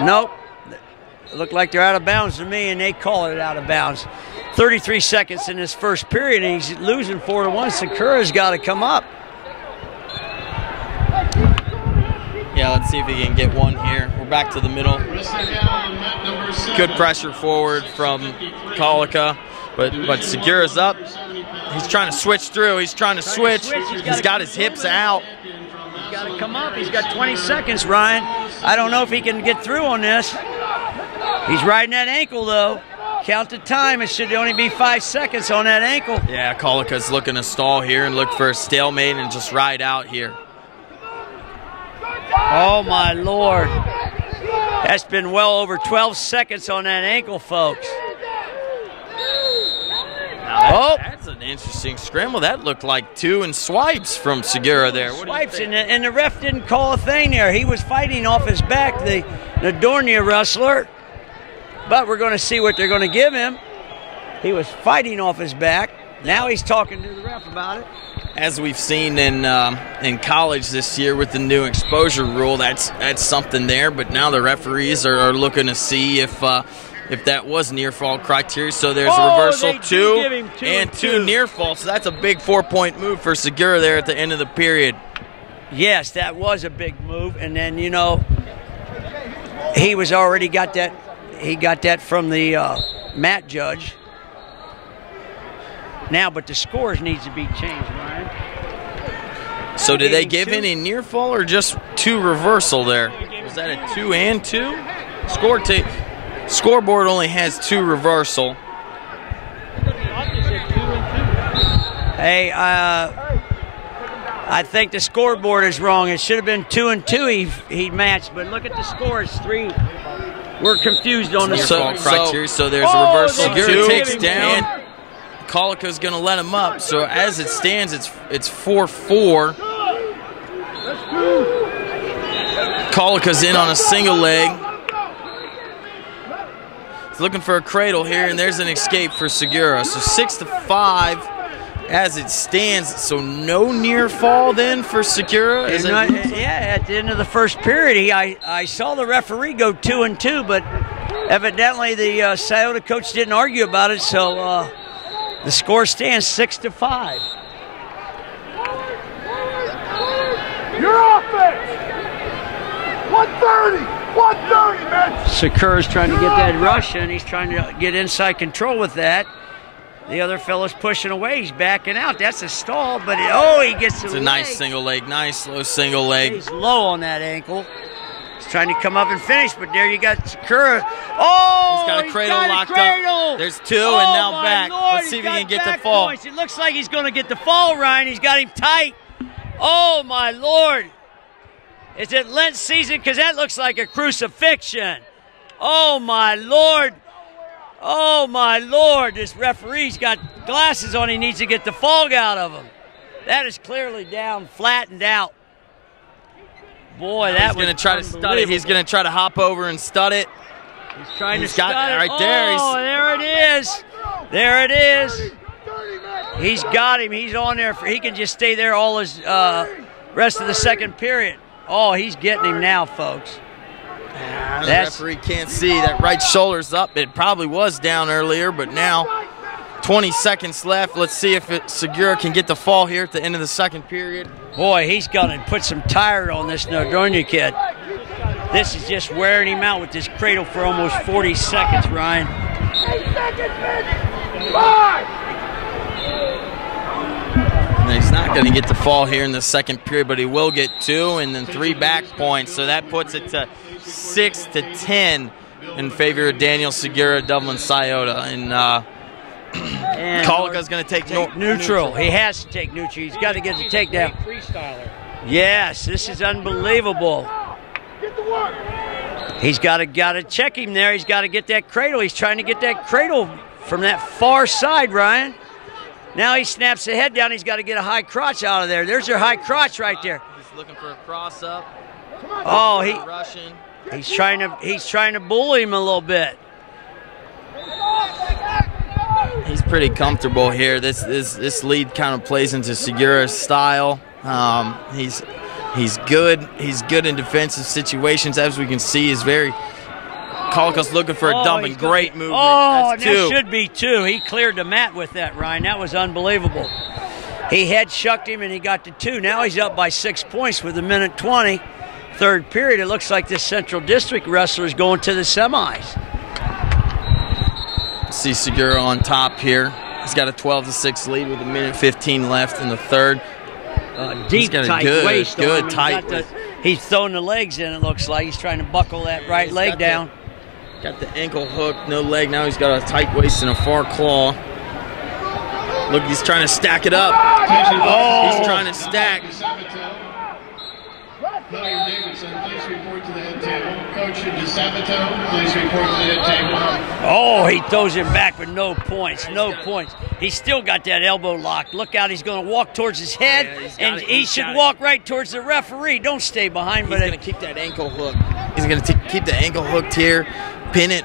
Nope. Looked like they're out of bounds to me, and they call it out of bounds. 33 seconds in this first period, and he's losing 4-1. Segura's got to come up. Yeah, let's see if he can get one here. We're back to the middle. Good pressure forward from Colica, but Segura's up. He's trying to switch through. He's trying to switch. He's got his hips out. He's got to come up. He's got 20 seconds, Ryan. I don't know if he can get through on this. He's riding that ankle, though. Count the time. It should only be 5 seconds on that ankle. Yeah, Colica's looking to stall here and look for a stalemate and just ride out here. Oh, my Lord. That's been well over 12 seconds on that ankle, folks. That's an interesting scramble. That looked like 2 and swipes from Segura there. Swipes, and the ref didn't call a thing there. He was fighting off his back, the Dornia wrestler. But we're going to see what they're going to give him. He was fighting off his back. Now he's talking to the ref about it. As we've seen in college this year with the new exposure rule, that's something there. But now the referees are looking to see if that was near fall criteria. So there's a reversal, 2 and 2 near fall. So that's a big 4-point move for Segura there at the end of the period. Yes, that was a big move. And then, you know, he was already got that. He got that from the mat judge. Now, but the scores needs to be changed, Ryan. So did they give any near fall or just 2 reversal there? Was that a 2 and 2? Scoreboard only has 2 reversal. Hey, I think the scoreboard is wrong. It should have been 2 and 2 he matched, but look at the scores, 3. We're confused on the criteria, so there's a reversal. Segura takes down. Colica's going to let him up. So as it stands, it's 4-4. Colica's in on a single leg. He's looking for a cradle here, and there's an escape for Segura. So 6-5 as it stands. So no near fall then for Segura? Yeah, at the end of the first period, I saw the referee go 2 and 2, but evidently the Scioto coach didn't argue about it, so the score stands 6-5. Your offense! 130! 130, man! Segura's trying to get that rush in. He's trying to get inside control with that. The other fella's pushing away. He's backing out. That's a stall, but he gets It's a nice single leg. Nice low single leg. He's low on that ankle. He's trying to come up and finish, but there you got Segura. Oh, he's got a cradle locked up. There's 2 and now back. Lord, let's see if he can get the fall. Points. It looks like he's going to get the fall, Ryan. He's got him tight. Oh, my Lord. Is it Lent season? Because that looks like a crucifixion. Oh, my Lord. Oh, my Lord. This referee's got glasses on. He needs to get the fog out of him. That is clearly down, flattened out. Boy, that was going to try to stud it. He's going to try to hop over and stud it. He's trying to stud it. Right there. Oh, there it is. There it is. He's got him. He's on there. He can just stay there all his rest of the second period. Oh, he's getting him now, folks. The referee can't see. That right shoulder's up. It probably was down earlier, but now 20 seconds left. Let's see if Segura can get the fall here at the end of the second period. Boy, he's going to put some tire on this Nordornia kid. This is just wearing him out with this cradle for almost 40 seconds, Ryan. 8 seconds, man! 5! And he's not going to get the fall here in the second period, but he will get 2 and then 3 back points. So that puts it to 6-10 in favor of Daniel Segura, Dublin Scioto. And Colica's going to take neutral. He has to take neutral. He's got to get the takedown. Yes, this is unbelievable. He's got to check him there. He's got to get that cradle. He's trying to get that cradle from that far side, Ryan. Now he snaps the head down. He's got to get a high crotch out of there. There's your high crotch right there. He's looking for a cross up. Oh, he's trying to bully him a little bit. He's pretty comfortable here. This lead kind of plays into Segura's style. He's good. He's good in defensive situations, as we can see. He's very. Colica's looking for a dump and great movement. Oh, that's 2. That should be 2. He cleared the mat with that, Ryan. That was unbelievable. He head shucked him and he got to 2. Now he's up by 6 points with 1:20. third period. It looks like this Central District wrestler is going to the semis. See Segura on top here. He's got a 12-6 lead with 1:15 left in the third. Deep, tight waist. Good tight. He's throwing the legs in, it looks like. He's trying to buckle that right leg down. Got the ankle hook, no leg. Now he's got a tight waist and a far claw. Look, he's trying to stack it up. Oh! He's trying to stack. Coach DeSabato, please report to the head table. Oh, he throws him back with no points, no points. He's still got that elbow locked. Look out, he's going to walk towards his head, and he should walk right towards the referee. Don't stay behind. He's going to keep that ankle hook. He's going to keep the ankle hooked here, pin it,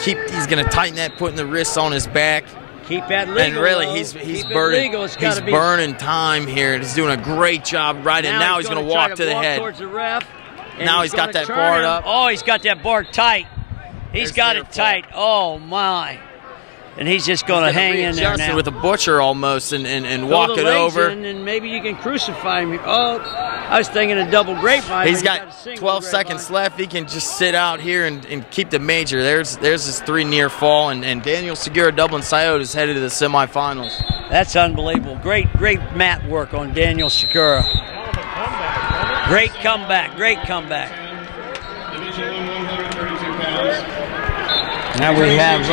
he's going to tighten that, putting the wrists on his back. Keep that legal. And really, he's burning time here. He's doing a great job right in. Now he's going to walk to the head. Towards the ref, now he's got that bar up. Oh, he's got that bar tight. He's got it tight. Oh, my. And he's just going to hang in there now. With a butcher almost and walk it over. And maybe you can crucify him. Oh, I was thinking a double grapevine. He's got 12 seconds left. He can just sit out here and keep the major. There's his 3 near fall. And Daniel Segura, Dublin Scioto, is headed to the semifinals. That's unbelievable. Great mat work on Daniel Segura. Great comeback. Great comeback. Now we have...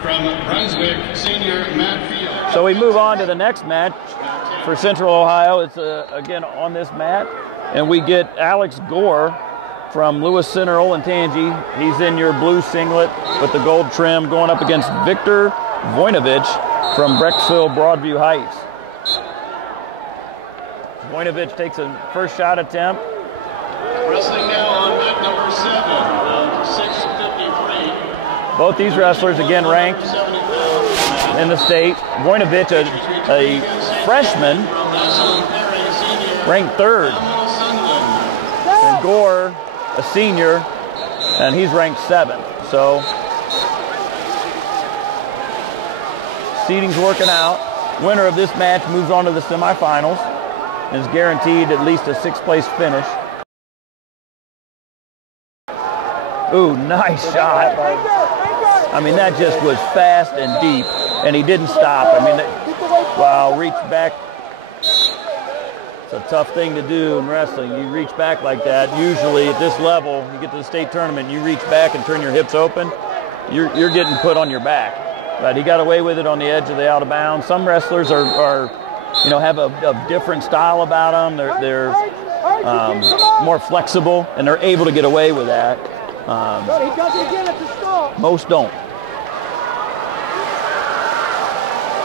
from Brunswick, senior Matt Field. So we move on to the next match for Central Ohio. It's again on this mat, and we get Alex Gore from Lewis Center, Olentangy. He's in your blue singlet with the gold trim, going up against Victor Voinovich from Brecksville, Broadview Heights. Voinovich takes a first shot attempt. Wrestling now on mat number 7, 6:53. Both these wrestlers, again, ranked in the state. Voinovich, a freshman, ranked 3rd. And Gore, a senior, and he's ranked 7th. So, seeding's working out. Winner of this match moves on to the semifinals and is guaranteed at least a 6th place finish. Ooh, nice shot. I mean, that just was fast and deep, and he didn't stop. I mean, wow, reach back. It's a tough thing to do in wrestling. You reach back like that. Usually at this level, you get to the state tournament, you reach back and turn your hips open, you're getting put on your back. But he got away with it on the edge of the out of bounds. Some wrestlers are have a different style about them. They're more flexible, and they're able to get away with that. Most don't.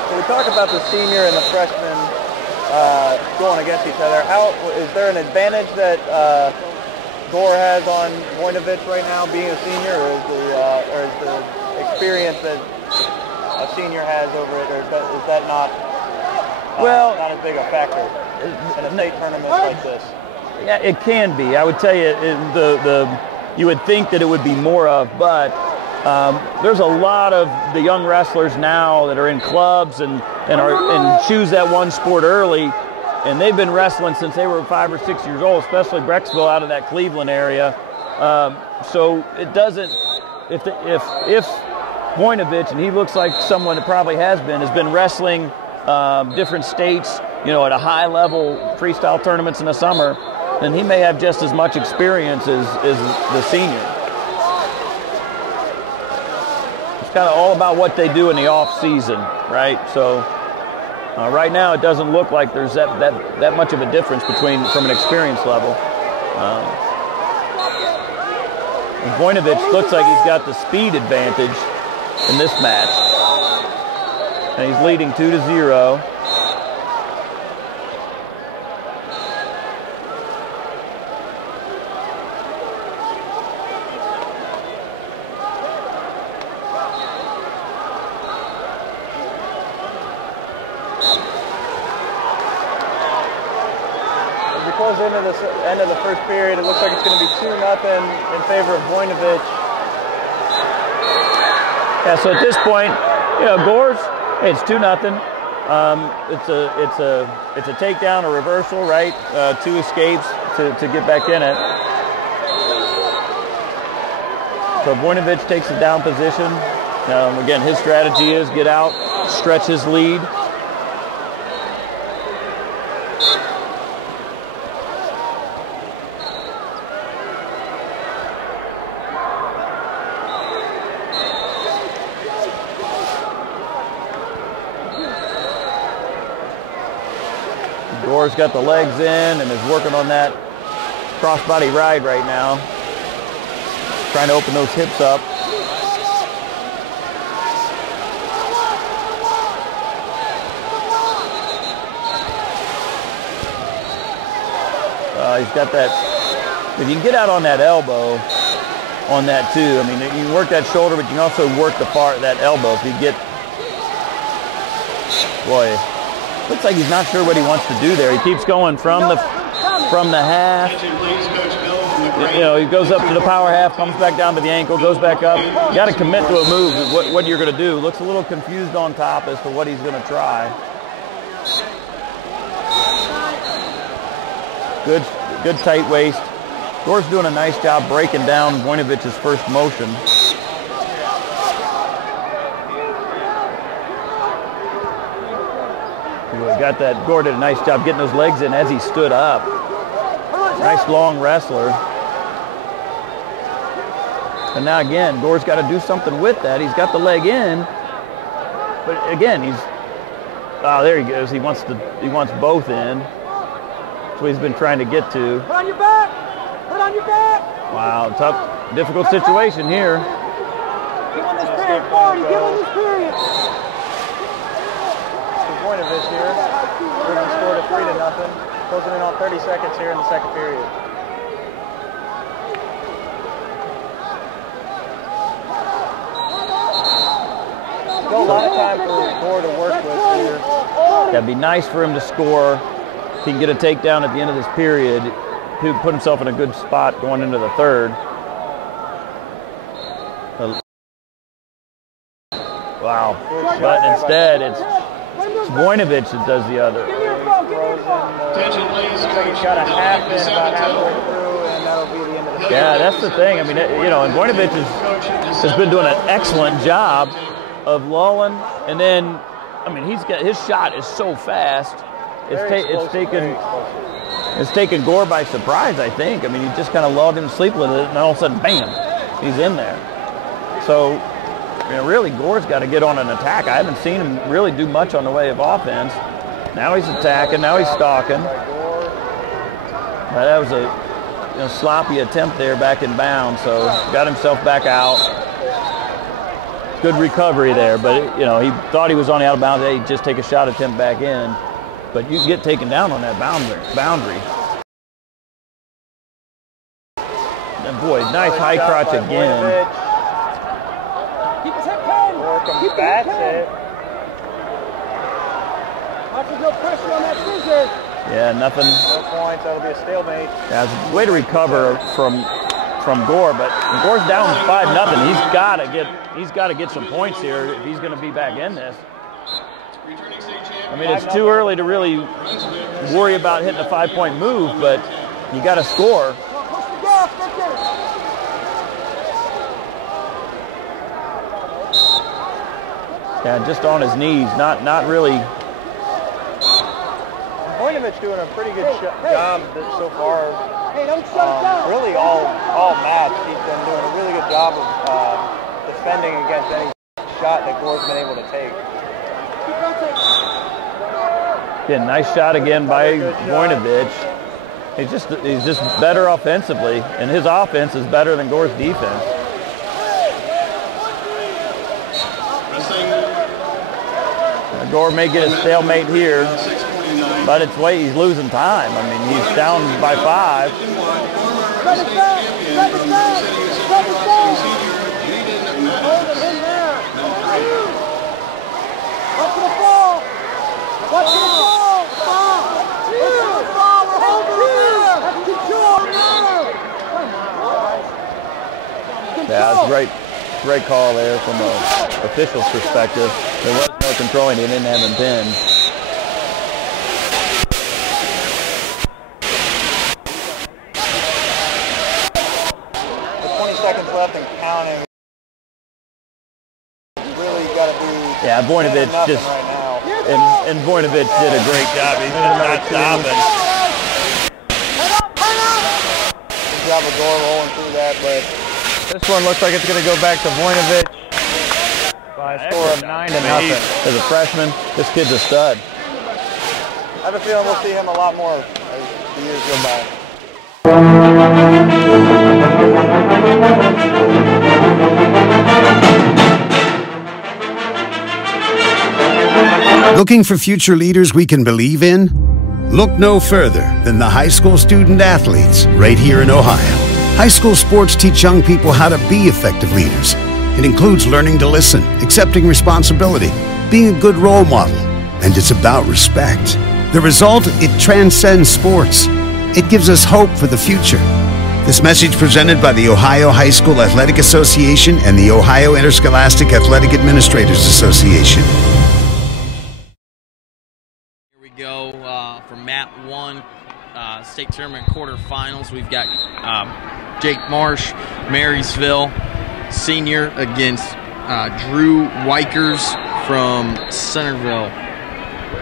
So we talk about the senior and the freshman going against each other. Is there an advantage that Gore has on Voinovich right now, being a senior, or is the experience that a senior has over it, or is that not not as big a factor in a state tournament like this? Yeah, it can be. I would tell you, you would think that it would be more of, but there's a lot of the young wrestlers now that are in clubs and choose that one sport early, and they've been wrestling since they were 5 or 6 years old, especially Brecksville out of that Cleveland area. So it doesn't, if Voinovich, and he looks like someone that probably has been wrestling different states, at a high level freestyle tournaments in the summer, then he may have just as much experience as the senior. It's kind of all about what they do in the off season, right? So right now it doesn't look like there's that much of a difference from an experience level. Voinovich looks like he's got the speed advantage in this match, and he's leading 2-0. End of the first period, it looks like it's going to be 2-0 in favor of Voinovich. Yeah, so at this point, Gore's, it's 2-0. It's a takedown, a reversal, right? 2 escapes, to get back in it. So Voinovich takes a down position. Again, his strategy is get out, stretch his lead. Gore's got the legs in and is working on that crossbody ride right now. Trying to open those hips up. He's got that, if you can get out on that elbow on that too, I mean, you work that shoulder, but you can also work that elbow. If you get, boy, looks like he's not sure what he wants to do there. He keeps going from the half. You know, he goes up to the power half, comes back down to the ankle, goes back up. You got to commit to a move, what you're going to do. Looks a little confused on top as to what he's going to try. Good tight waist. Gore's doing a nice job breaking down Voinovich's first motion. Got that. Gore did a nice job getting those legs in as he stood up. Nice long wrestler. And now again, Gore's got to do something with that. He's got the leg in, but again, there he goes. He wants both in. That's what he's been trying to get to. Put on your back. Put on your back. Wow, tough, difficult situation here. Give him this period, 40. Give him this period. Voinovich here. Ribbon scored at 3-0. Closing in on 30 seconds here in the second period. Still a lot of time for Gore to work with here. That'd be nice for him to score. If he can get a takedown at the end of this period, he would put himself in a good spot going into the third. Wow. But instead, it's Voinovich that does the other. Got a half in about halfway through, and that'll be the end of the Yeah, that's the thing. I mean, you know, and Voinovich has been doing an excellent job of lulling, and then, I mean, his shot is so fast. It's taken Gore by surprise, I think. I mean, he just kind of lulled him to sleep with it, and all of a sudden, bam, he's in there. So, you know, really, Gore's got to get on an attack. I haven't seen him really do much on the way of offense. Now he's attacking. Now he's stalking. But that was a sloppy attempt there back in bounds. So got himself back out. Good recovery there. But, you know, he thought he was on the out of bounds. He'd just take a shot attempt back in. But you can get taken down on that boundary. And boy, nice high crotch again. Keep his hip pinned. Keep the hip pinned. Watch there's no pressure on that scissor. Yeah, nothing. No points. That'll be a stalemate. Yeah, it's a way to recover from Gore, but Gore's down 5-0. He's got to get some points here if he's going to be back in this. I mean, it's too early to really worry about hitting a 5-point move, but you got to score. Yeah, just on his knees, not really. Voinovich doing a pretty good job so far. Really all match, he's been doing a really good job of defending against any shot that Gore's been able to take. Yeah, nice shot again by Voinovich. He's just better offensively, and his offense is better than Gore's defense. Gore may get a stalemate here, but he's losing time. I mean, he's down by 5. Yeah, it's great call there from an official's perspective. There was no controlling, he didn't have him pinned. Yeah, Voinovich just right now. and Voinovich did a great job. He's just not stopping. Good job of Gore rolling through that, but this one looks like it's going to go back to Voinovich by a score of 9-0. As a freshman, this kid's a stud. I have a feeling we'll see him a lot more as the years go by. Looking for future leaders we can believe in? Look no further than the high school student athletes right here in Ohio. High school sports teach young people how to be effective leaders. It includes learning to listen, accepting responsibility, being a good role model, and it's about respect. The result, it transcends sports. It gives us hope for the future. This message presented by the Ohio High School Athletic Association and the Ohio Interscholastic Athletic Administrators Association. Here we go for MAT 1 state tournament quarterfinals. We've got Jake Marsh, Marysville senior, against Drew Wykers from Centerville.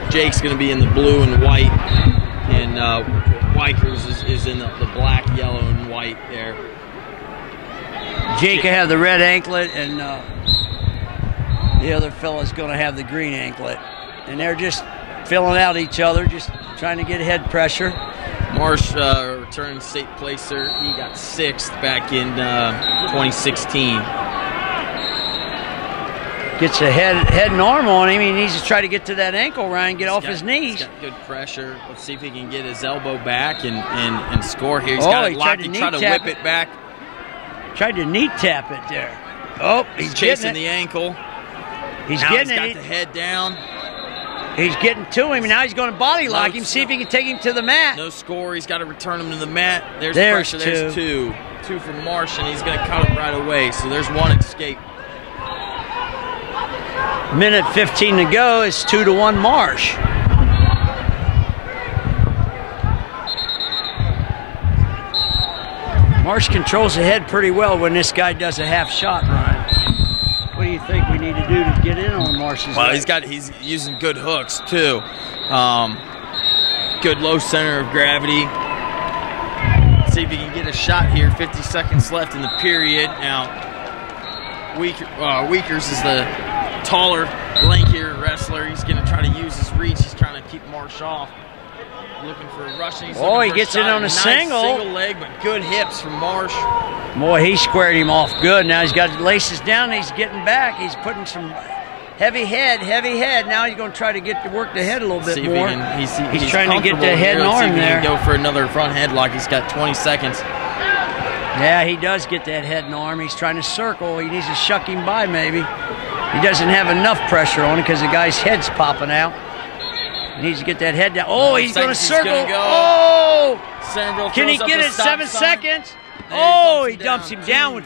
Jake's going to be in the blue and white, and Wykers is in the black, yellow, and white there. Jake will have the red anklet, and the other fella's going to have the green anklet. And they're just filling out each other, just trying to get head pressure. Marsh, returning state placer, he got 6th back in 2016. Gets a head and arm on him. He needs to try to get to that ankle, Ryan, get off his knees. He's got good pressure. Let's see if he can get his elbow back and score here. He's got it locked and try to whip it back. Tried to knee tap it there. Oh, he's chasing the ankle. He's now getting he's got the head down. He's getting to him, and now he's going to body lock him, see if he can take him to the mat. No score. He's got to return him to the mat. There's pressure. There's 2. 2 from Marsh, and he's going to cut him right away. So there's 1 escape. Minute 15 to go. It's 2-1 Marsh. Marsh controls the head pretty well when this guy does a half shot, Ryan. What do you think we need to do to get in on Marsh's leg? He's using good hooks too. Good low center of gravity. Let's see if he can get a shot here. 50 seconds left in the period. Now, Wykers is the taller, lankier wrestler. He's going to try to use his reach. He's trying to keep Marsh off. Looking for a rushing. He gets it on a single. Single leg, but good hips from Marsh. Boy, he squared him off good. Now he's got his laces down. He's getting back. He's putting some heavy head. Now he's going to try to get to work the head a little bit more. He's trying to get the head and arm there. Go for another front headlock. He's got 20 seconds. Yeah, he does get that head and arm. He's trying to circle. He needs to shuck him by maybe. He doesn't have enough pressure on him because the guy's head's popping out. He needs to get that head down. Oh, he's going to circle. Oh! Can he get it 7 seconds? Oh, he dumps him down with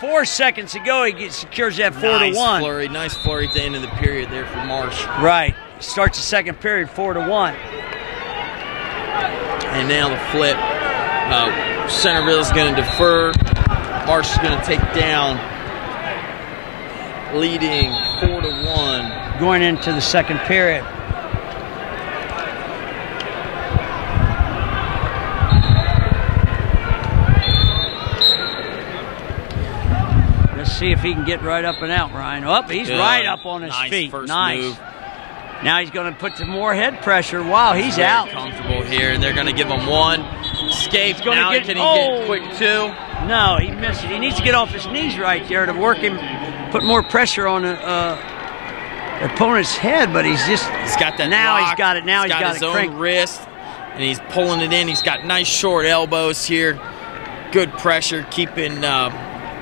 4 seconds to go. He secures that 4-1. Nice flurry at the end of the period there for Marsh. Right. Starts the second period 4-1. And now the flip. Centerville is going to defer. Marsh is going to take down. Leading 4-1. Going into the second period. See if he can get right up and out, Ryan. Oh, he's right up on his feet. Nice. Move. Now he's going to put some more head pressure. Wow, he's out. Comfortable here, and they're going to give him 1. Escape. Now can he get quick 2? No, he missed it. He needs to get off his knees right there to work him, put more pressure on the opponent's head, but he's got that now lock. He's got it. Now he's got his it cranked. own wrist, and he's pulling it in. He's got nice short elbows here. Good pressure, keeping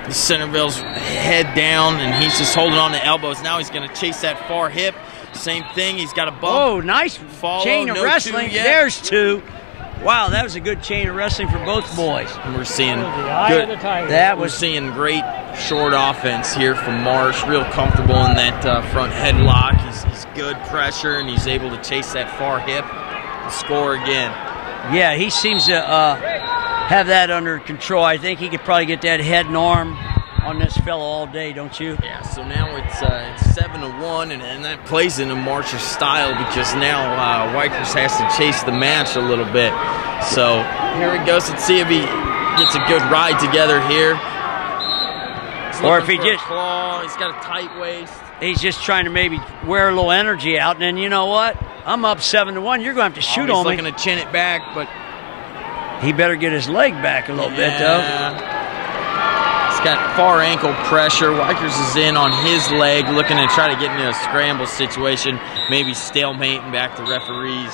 Centerville's head down, and he's just holding on to elbows. Now he's going to chase that far hip. Same thing. He's got a bump. Oh, nice chain of wrestling. There's 2. Wow, that was a good chain of wrestling for both boys. And we're seeing good. We're seeing great short offense here from Marsh. Real comfortable in that front headlock. He's good pressure, and he's able to chase that far hip and score again. Yeah, he seems to have that under control. I think he could probably get that head and arm on this fellow all day, don't you? Yeah, so now it's 7-1, and that plays into Marsh's style because now Wykers has to chase the match a little bit. So here he goes. Let's see if he gets a good ride together here. Or if he just claw, he's got a tight waist. He's just trying to maybe wear a little energy out, and then you know what? I'm up 7-1. You're going to have to shoot on me. He's looking to chin it back, but he better get his leg back a little bit, though. He's got far ankle pressure. Wykers is in on his leg, looking to try to get into a scramble situation, maybe stalemate and back to referees.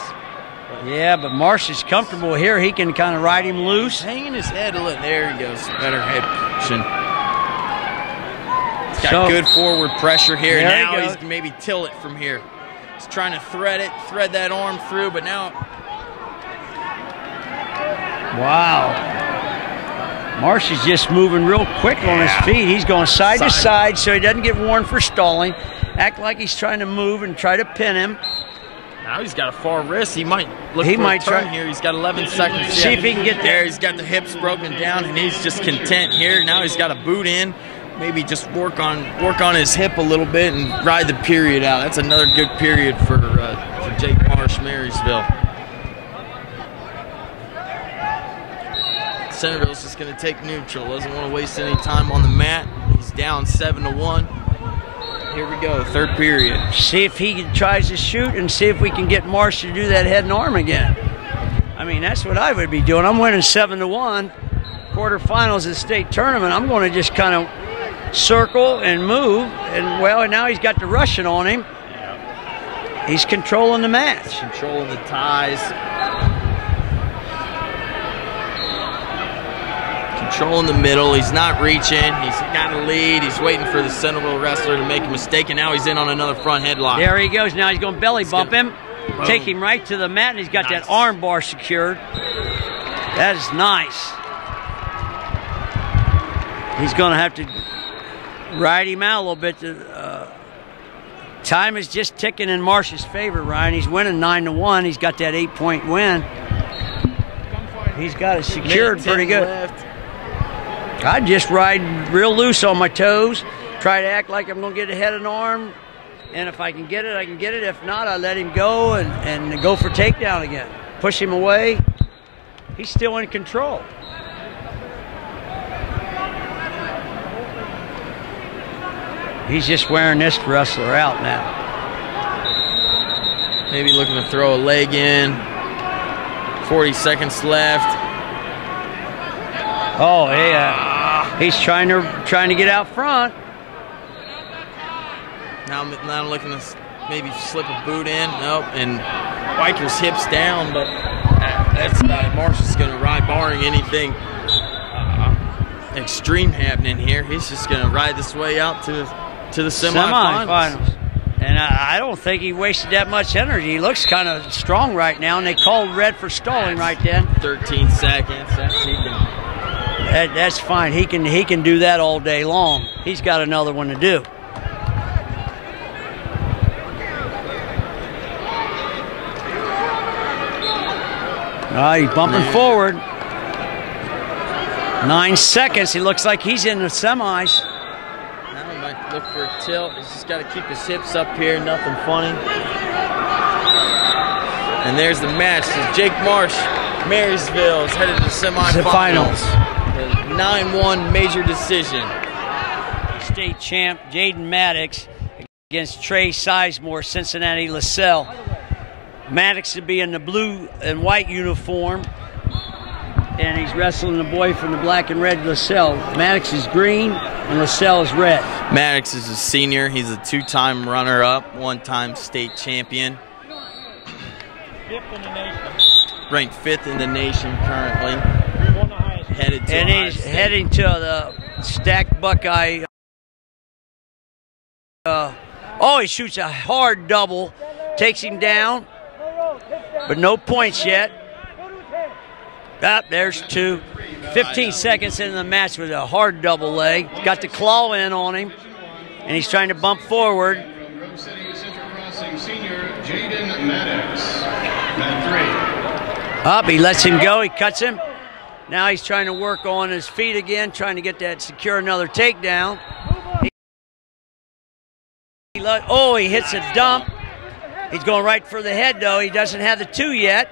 Yeah, but Marsh is comfortable here. He can kind of ride him loose. He's hanging his head a little. There he goes. Better head position. He's got good forward pressure here. Now he's maybe tilt it from here. He's trying to thread that arm through, but now. Wow. Marsh is just moving real quick on his feet. He's going side to side so he doesn't get warned for stalling. Act like he's trying to move and try to pin him. Now he's got a far wrist. He might look for a turn here. He's got 11 seconds. See if he can get there. He's got the hips broken down, and he's just content here. Now he's got a boot in. Maybe just work on his hip a little bit and ride the period out. That's another good period for Jake Marsh, Marysville. Centerville's just going to take neutral. Doesn't want to waste any time on the mat. He's down 7-1. Here we go, third period. See if he tries to shoot and see if we can get Marsh to do that head and arm again. I mean, that's what I would be doing. I'm winning 7-1. Quarterfinals of the state tournament. I'm going to just kind of circle and move. And, well, now he's got the Russian on him. He's controlling the match. Controlling the ties. Controlling the middle. He's not reaching. He's got a lead. He's waiting for the Centerville wrestler to make a mistake, and now he's in on another front headlock. There he goes. Now he's going to belly bump him. Take him right to the mat, and he's got that arm bar secured. That is nice. He's going to have to ride him out a little bit. Time is just ticking in Marsh's favor, Ryan. He's winning 9-1. He's got that 8-point win. He's got it secured pretty good. Left. I just ride real loose on my toes, try to act like I'm going to get a head and arm, and if I can get it, I can get it. If not, I let him go and go for takedown again. Push him away. He's still in control. He's just wearing this wrestler out now. Maybe looking to throw a leg in. 40 seconds left. Oh, yeah. He's trying to get out front. Now I'm looking to maybe slip a boot in. Nope. And Wykers hips down, but that's about it. Marsh is going to ride, barring anything extreme happening here. He's just going to ride this way out to the semifinals. And I don't think he wasted that much energy. He looks kind of strong right now, and they called red for stalling right then. 13 seconds. That's fine. He can do that all day long. He's got another one to do. He's bumping forward. 9 seconds. He looks like he's in the semis. Now he might look for a tilt. He's just got to keep his hips up here. Nothing funny. And there's the match. Jake Marsh, Marysville is headed to the semifinals. 9-1 major decision. State champ Jaden Maddox against Trey Sizemore, Cincinnati LaSalle. Maddox would be in the blue and white uniform, and he's wrestling the boy from the black and red LaSalle. Maddox is green and LaSalle is red. Maddox is a senior. He's a two-time runner-up, one-time state champion. Ranked 5th in the nation currently. He's heading to the stacked Buckeye. He shoots a hard double, takes him down, but no points yet. There's 2. 15 seconds into the match with a hard double leg. Got the claw in on him, and he's trying to bump forward. He lets him go. He cuts him. Now he's trying to work on his feet again, trying to get that, secure another takedown. He hits a dump. He's going right for the head, though. He doesn't have the 2 yet.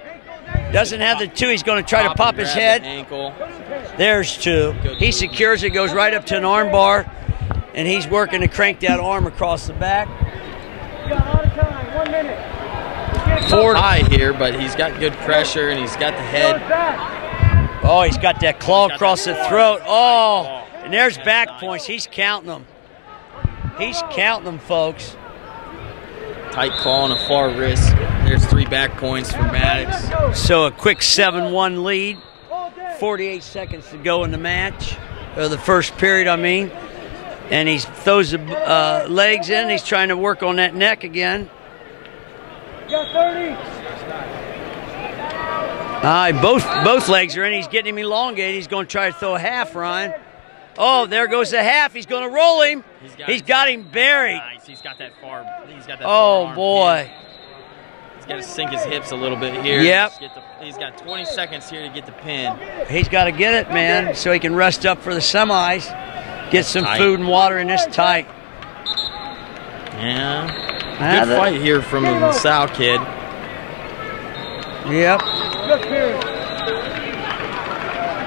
Doesn't have the 2. He's going to try to pop his head. There's 2. He secures it, goes right up to an arm bar, and he's working to crank that arm across the back. Forward high here, but he's got good pressure, and he's got the head. Oh, he's got that claw across the throat. Oh, and there's back points. He's counting them. He's counting them, folks. Tight claw on a far wrist. There's 3 back points for Maddox. So a quick 7-1 lead. 48 seconds to go in the match, or the first period, I mean. And he throws the legs in. He's trying to work on that neck again. Both legs are in. He's getting him elongated. He's going to try to throw a half, Ryan. Oh, there goes the half. He's going to roll him. He's got him buried. Nice. He's got that far. Oh, boy. He's got to sink his hips a little bit here. Yep. He's got 20 seconds here to get the pin. He's got to get it, man, so he can rest up for the semis. Get some food and water in this tight. Yeah. Good fight here from the LaSalle kid. Yep.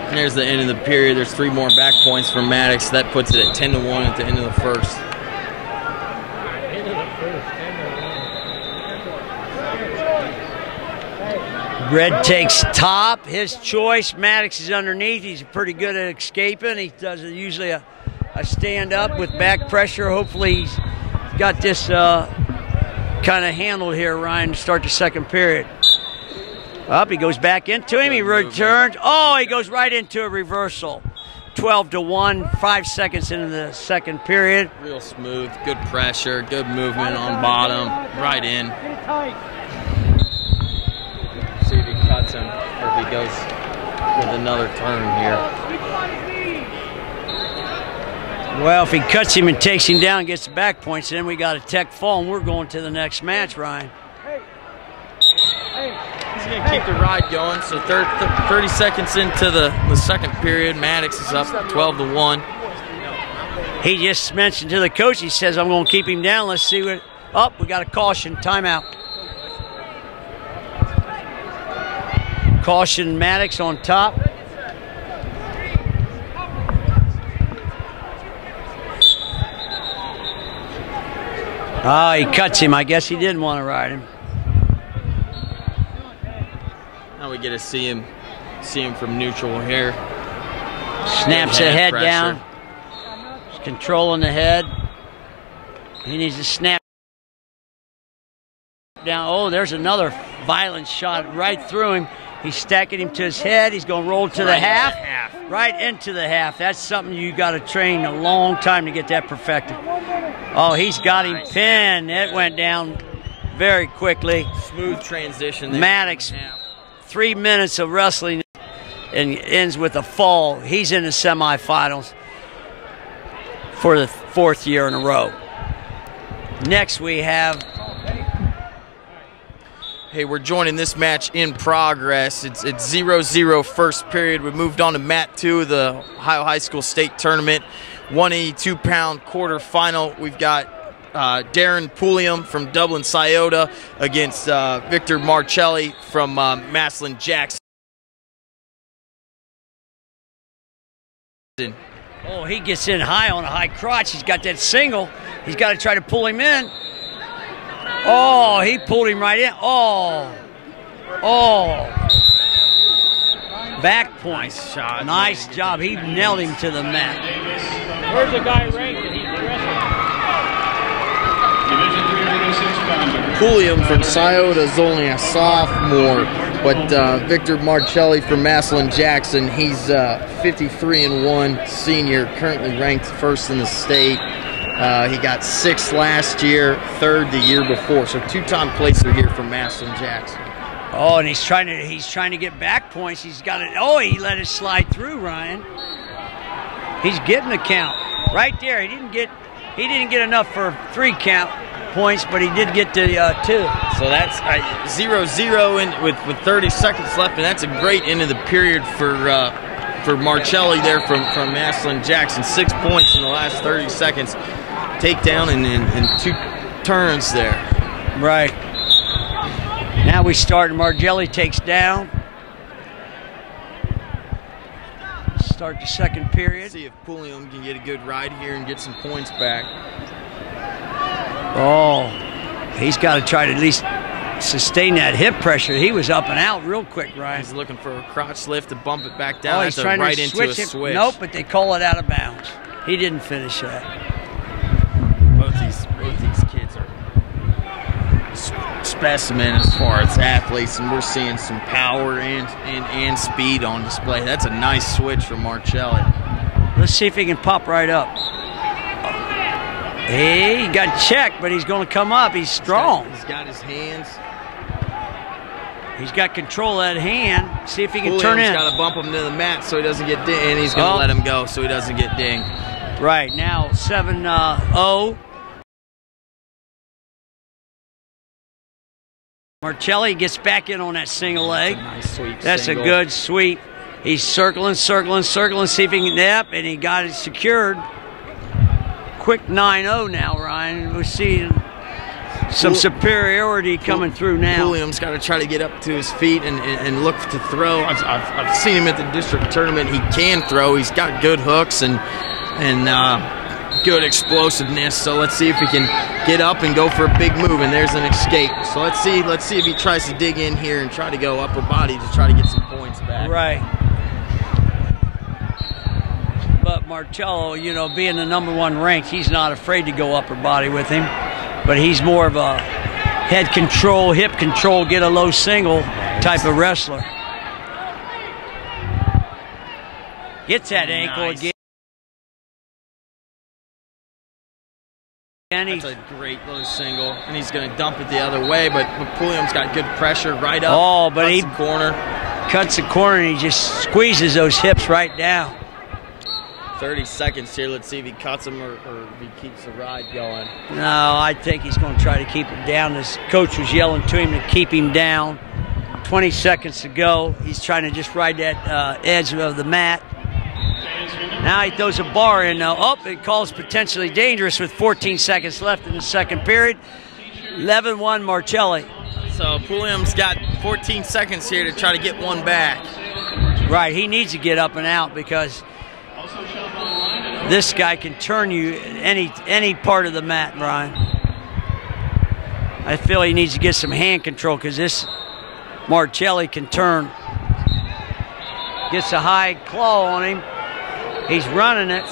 And there's the end of the period. There's 3 more back points for Maddox. That puts it at 10-1 at the end of the first. Red takes top, his choice. Maddox is underneath. He's pretty good at escaping. He does usually a stand up with back pressure. Hopefully he's got this kind of handled here, Ryan, to start the second period. Up, he goes back into him. He returns. Oh, he goes right into a reversal. 12-1, 5 seconds into the second period. Real smooth, good pressure, good movement on bottom, right in. See if he cuts him or if he goes with another turn here. Well, if he cuts him and takes him down and gets the back points, then we got a tech fall, and we're going to the next match, Ryan. He's going to keep the ride going. So 30 seconds into the second period, Maddox is up 12-1. He just mentioned to the coach, he says, I'm going to keep him down. Let's see what. Oh, we got a caution, timeout. Caution, Maddox on top. Oh, he cuts him. I guess he didn't want to ride him. Now we get to see him from neutral here. Snaps the head down. He's controlling the head. He needs to snap down. Oh, there's another violent shot right through him. He's stacking him to his head. He's going to roll to the half. Right into the half. That's something you got to train a long time to get that perfected. Oh, he's got him pinned. It went down very quickly. Smooth transition there. Maddox, 3 minutes of wrestling and ends with a fall. He's in the semifinals for the 4th year in a row. Next we have... Hey, we're joining this match in progress. It's 0-0 first period. We moved on to Mat 2 of the Ohio High School State Tournament. 182-pound quarterfinal. We've got Darren Pulliam from Dublin Scioto against Victor Marcelli from Massillon Jackson. Oh, he gets in high on a high crotch. He's got that single. He's got to try to pull him in. Oh, he pulled him right in. Oh. Back point. Nice shot. Nice job. He nailed him to the mat. Where's the guy ranked that he's wrestling? Pulliam from Scioto is only a sophomore, but Victor Marcelli from Massillon Jackson, he's 53-1 senior, currently ranked first in the state. He got 6th last year, 3rd the year before, so 2-time placer here from Massillon Jackson. Oh, and he's trying to get back points. He's got it. Oh, he let it slide through, Ryan. He's getting the count right there. He didn't get enough for 3 count points, but he did get to 2. So that's 0-0 with 30 seconds left, and that's a great end of the period for for Marcelli there from Maslin Jackson. 6 points in the last 30 seconds. Takedown and 2 turns there. Right. Now we start, and Margelli takes down. Start the second period. See if Pulliam can get a good ride here and get some points back. Oh, he's got to try to at least sustain that hip pressure. He was up and out real quick, Ryan. He's looking for a crotch lift to bump it back down. Oh, he's trying right to into switch a it. switch. Nope, but they call it out of bounds. He didn't finish that. Both these kids are specimen as far as athletes, and we're seeing some power and speed on display. That's a nice switch from Marcelli. Let's see if he can pop right up. He got checked, but he's going to come up. He's strong. He's got his hands. He's got control of that hand. See if he can turn in. He's got to bump him to the mat so he doesn't get dinged, and he's going to let him go so he doesn't get dinged. Right, now 7-0. Marcelli gets back in on that single leg. That's a nice sweep. That's a good sweep. He's circling, see if he can nap, and he got it secured. Quick 9-0 now, Ryan. We're seeing some superiority coming through now. Williams got to try to get up to his feet and look to throw. I've seen him at the district tournament. He can throw. He's got good hooks and good explosiveness. So let's see if he can get up and go for a big move. And there's an escape. So let's see if he tries to dig in here and try to go upper body to try to get some points back. Right. But Marcello, you know, being the #1 ranked, he's not afraid to go upper body with him. But he's more of a head control, hip control, get a low single type of wrestler. Gets that ankle again. That's a great low single, and he's going to dump it the other way, but Pulliam's got good pressure right up. Oh, but he cuts the corner, and he just squeezes those hips right down. 30 seconds here. Let's see if he cuts him or if he keeps the ride going. No, I think he's going to try to keep him down. His coach was yelling to him to keep him down. 20 seconds to go. He's trying to just ride that edge of the mat. Now he throws a bar in now. Oh, it calls potentially dangerous with 14 seconds left in the second period. 11-1 Marcelli. So Pulliam's got 14 seconds here to try to get one back. Right, he needs to get up and out because this guy can turn you any part of the mat, Brian. I feel he needs to get some hand control because this Marcelli can turn. Gets a high claw on him. He's running it,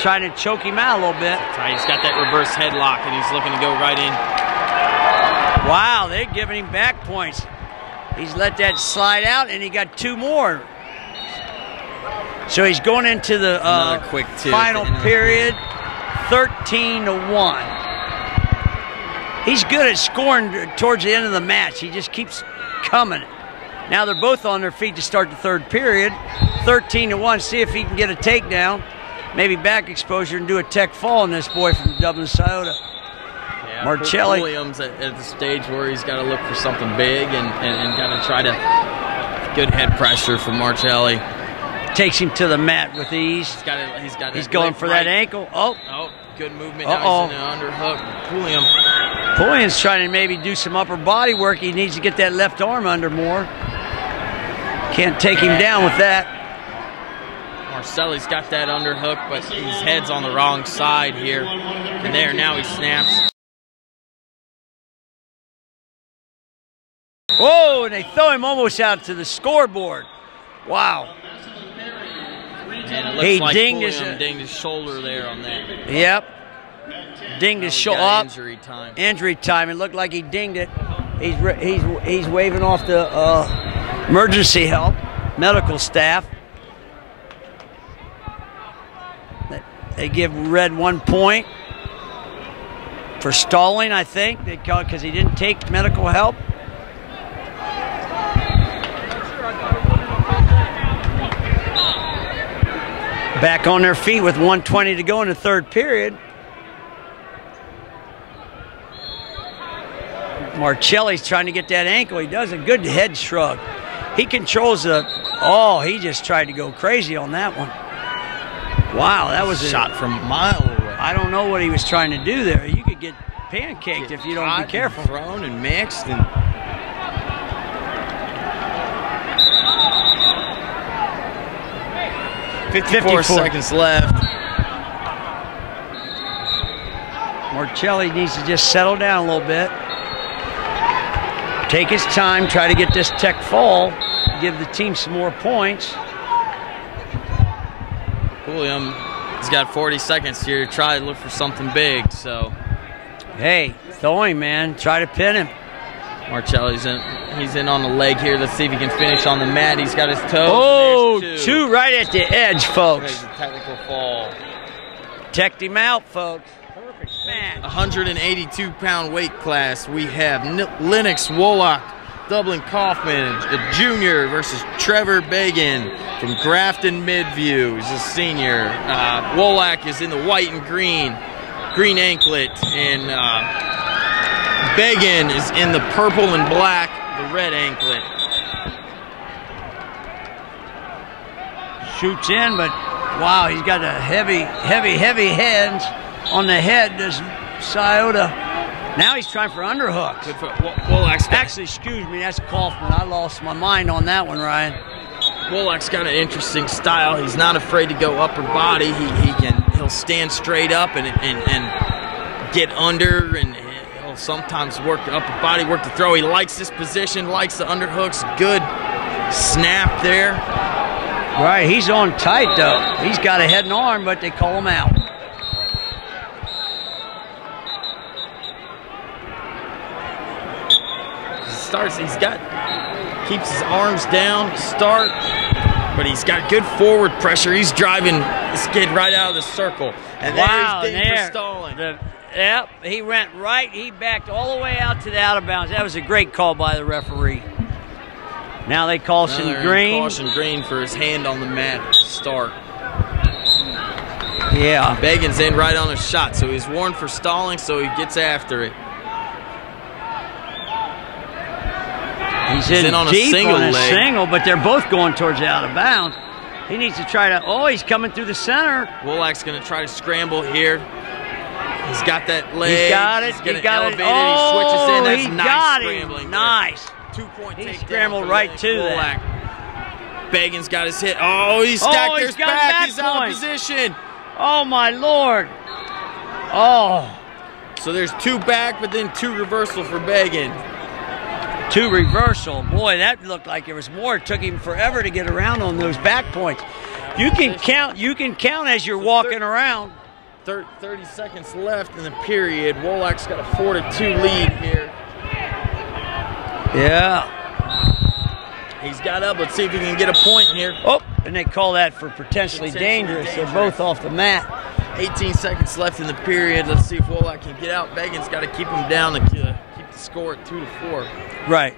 trying to choke him out a little bit. He's got that reverse headlock, and he's looking to go right in. Wow, they're giving him back points. He's let that slide out, and he got 2 more. So he's going into the quick final period, 13-1. He's good at scoring towards the end of the match. He just keeps coming. Now they're both on their feet to start the third period. 13-1. See if he can get a takedown, maybe back exposure, and do a tech fall on this boy from Dublin, Scioto. Yeah, Marcelli. Williams at the stage where he's got to look for something big and got to try to good head pressure from Marcelli. Takes him to the mat with ease. He's going for that ankle. Oh, good movement. Now he's in an underhook. Pulliam's trying to maybe do some upper body work. He needs to get that left arm under more. Can't take him down with that. Marcelli's got that underhook, but his head's on the wrong side here. And there, now he snaps. Whoa, and they throw him almost out to the scoreboard. Wow. And it looks like Pulliam dinged his shoulder there on that. Yep. Dinged his shoulder up. Injury time. Injury time. It looked like he dinged it. He's waving off the emergency help, medical staff. They give Red 1 point for stalling, I think, because he didn't take medical help. Back on their feet with 1:20 to go in the third period. Marcelli's trying to get that ankle. He does a good head shrug. He controls the Oh, he just tried to go crazy on that one. Wow, that was a shot from a mile away. I don't know what he was trying to do there. You could get pancaked if you don't be careful. Thrown and mixed and 54 seconds left. Marcelli needs to just settle down a little bit. Take his time, try to get this tech fall, give the team some more points. William has got 40 seconds here to try to look for something big, so. Hey, throw him, man. Try to pin him. Marcelli's in. He's in on the leg here. Let's see if he can finish on the mat. He's got his toes. Oh, two right at the edge, folks. A technical fall. Teched him out, folks. Perfect match. 182-pound weight class. We have Lennox Wolak, Dublin Kaufman, a junior versus Trevor Bagan from Grafton Midview. He's a senior. Wolak is in the white and green anklet, and Bagan is in the purple and black, the red anklet. Shoots in, but wow, he's got a heavy hands on the head, does Scioto. Now he's trying for underhooks. Actually, excuse me, that's Kaufman. I lost my mind on that one, Ryan. Wolak's got an interesting style. He's not afraid to go upper body. He'll stand straight up and get under, and he'll sometimes work the upper body, work the throw. He likes this position, likes the underhooks. Good snap there. Right, he's on tight though. He's got a head and arm, but they call him out. Keeps his arms down to start, but he's got good forward pressure. He's driving this kid right out of the circle. And wow, there's Dave for stalling. Yep, he went right. He backed all the way out to the out of bounds. That was a great call by the referee. Now they caution green. Caution green for his hand on the mat to start. Yeah. Bagan's in right on his shot, so he's warned for stalling, so he gets after it. He's in on deep a single, but they're both going towards the out of bounds. He needs to try to, oh, he's coming through the center. Wolak's going to try to scramble here. He's got that leg. He's got it. He's going he to got elevate it. it. Oh, he switches in. That's he nice got scrambling. him. Nice. 2-point takedown. He scrambled right to that. Bagan's got his hit. Oh, he stacked his back. He's out of position. Oh, my Lord. Oh. So there's two back, but then two reversal for Bagan. Two reversal. Boy, that looked like there was more. It took him forever to get around on those back points. You can count as you're walking around. 30 seconds left in the period. Wolak's got a 4-2 lead here. Yeah. He's got up. Let's see if he can get a point here. Oh, and they call that for potentially dangerous. They're both off the mat. 18 seconds left in the period. Let's see if Wolak can get out. Bagan's got to keep him down to keep the score at 2-4. Right.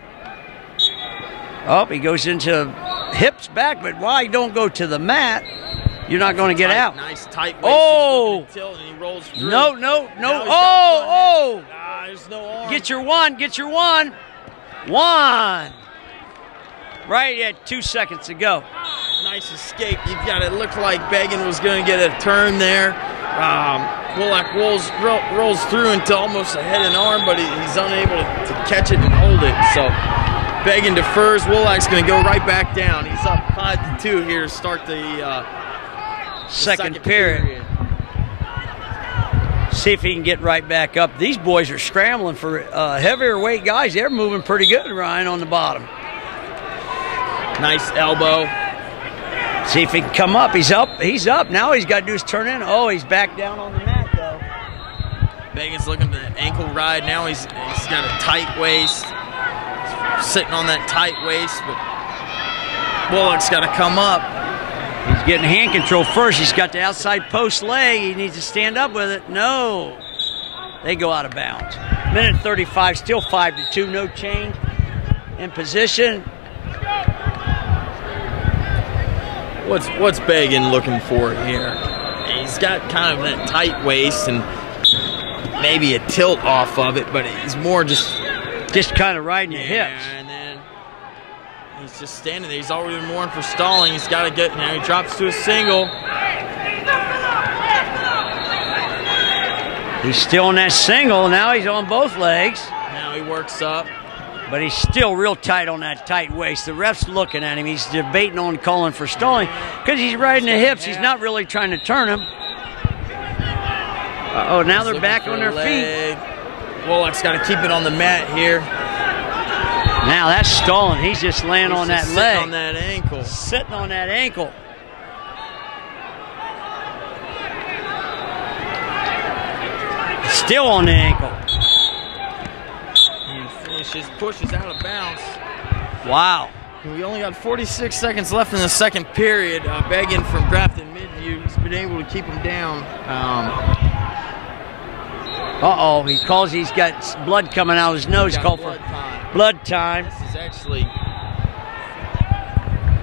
Oh, he goes into hips back, but why don't go to the mat? You're not going to get out. Nice tight waist. Oh! Tilt and he rolls through. No. Oh! There's no arm. Get your one. One. Right at 2 seconds to go. Nice escape. You've got it. Looked like Bagan was going to get a turn there. Wolak rolls through into almost a head and arm, but he's unable to catch it and hold it. So Bagan defers. Wolak's going to go right back down. He's up 5-2 here to start the second period. See if he can get right back up. These boys are scrambling for heavier weight guys. They're moving pretty good, Ryan, on the bottom. Nice elbow. See if he can come up. He's up. Now he's got to do is turn in. Oh, he's back down on the mat, though. Bagan's looking for the ankle ride. Now he's got a tight waist. Sitting on that tight waist, but Wolak's got to come up. He's getting hand control first. He's got the outside post leg. He needs to stand up with it. No. They go out of bounds. Minute 35, still 5-2. No change in position. What's Bagan looking for here? He's got kind of that tight waist and maybe a tilt off of it, but he's more just kind of riding the hips. And then He's just standing there. He's already been warned for stalling. He's got to get, now he drops to a single. He's still on that single. Now he's on both legs. Now he works up. But he's still real tight on that tight waist. The ref's looking at him. He's debating on calling for stalling because he's riding the hips. He's not really trying to turn him. Uh-oh, now they're back on their feet. Wolak's got to keep it on the mat here. Now that's stalling. He's just laying on that leg. Sitting on that ankle. Sitting on that ankle. Still on the ankle. He finishes, pushes out of bounds. Wow. We only got 46 seconds left in the second period. Begging from Grafton Midview. He's been able to keep him down. Uh-oh, he calls, he's got blood coming out of his nose. Called for blood time. This is actually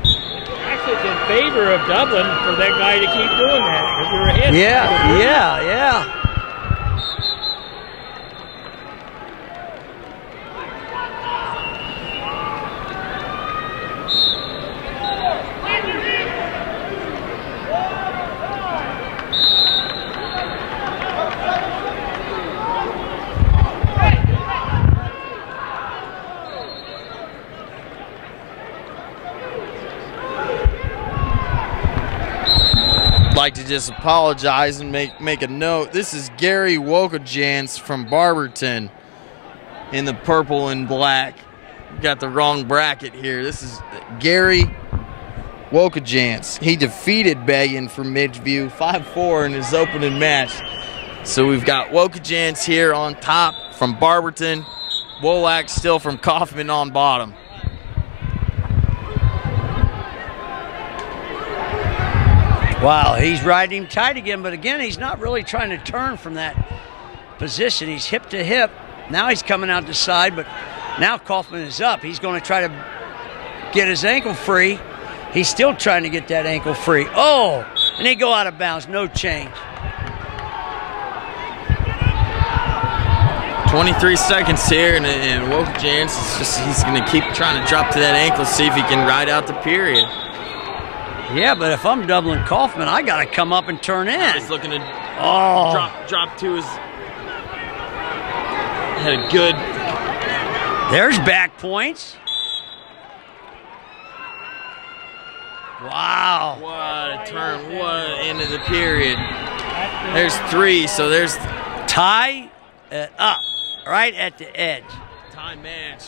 it's in favor of Dublin for that guy to keep doing that because we were ahead. Yeah. like to just apologize and make a note. This is Gary Wokajans from Barberton in the purple and black. Got the wrong bracket here. This is Gary Wokajans. He defeated Beggin from Midview 5-4 in his opening match. So we've got Wokajans here on top from Barberton. Wolak still from Kaufman on bottom. Wow, he's riding him tight again, but again, he's not really trying to turn from that position. He's hip to hip. Now he's coming out the side, but now Kaufman is up. He's going to try to get his ankle free. He's still trying to get that ankle free. Oh, and they go out of bounds, no change. 23 seconds here, and Wokajans is just, he's going to keep trying to drop to that ankle, see if he can ride out the period. Yeah, but if I'm doubling Kaufman, I got to come up and turn in. He's looking to drop to his, had a good. There's back points. Wow. What a turn, what an end of the period. There's three, so there's. Tie up, right at the edge. Tie match.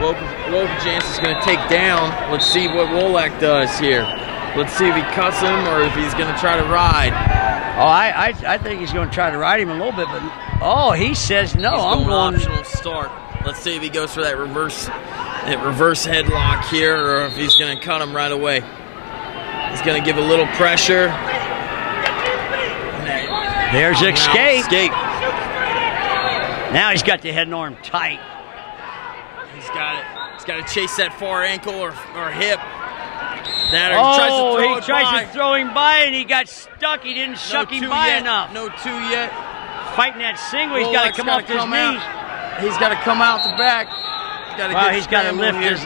Wokajans is going to take down. Let's see what Wolak does here. Let's see if he cuts him or if he's going to try to ride. Oh, I think he's going to try to ride him a little bit, but oh, he says no. I'm going optional start. Let's see if he goes for that reverse headlock here, or if he's going to cut him right away. He's going to give a little pressure. There's escape. Now he's got the head and arm tight. He's got to chase that far ankle or hip. That he tries to throw him by, and he got stuck. He didn't shuck him by enough. No two yet. Fighting that single, he's got to come off his knees. He's got to come out the back. He's got to lift his.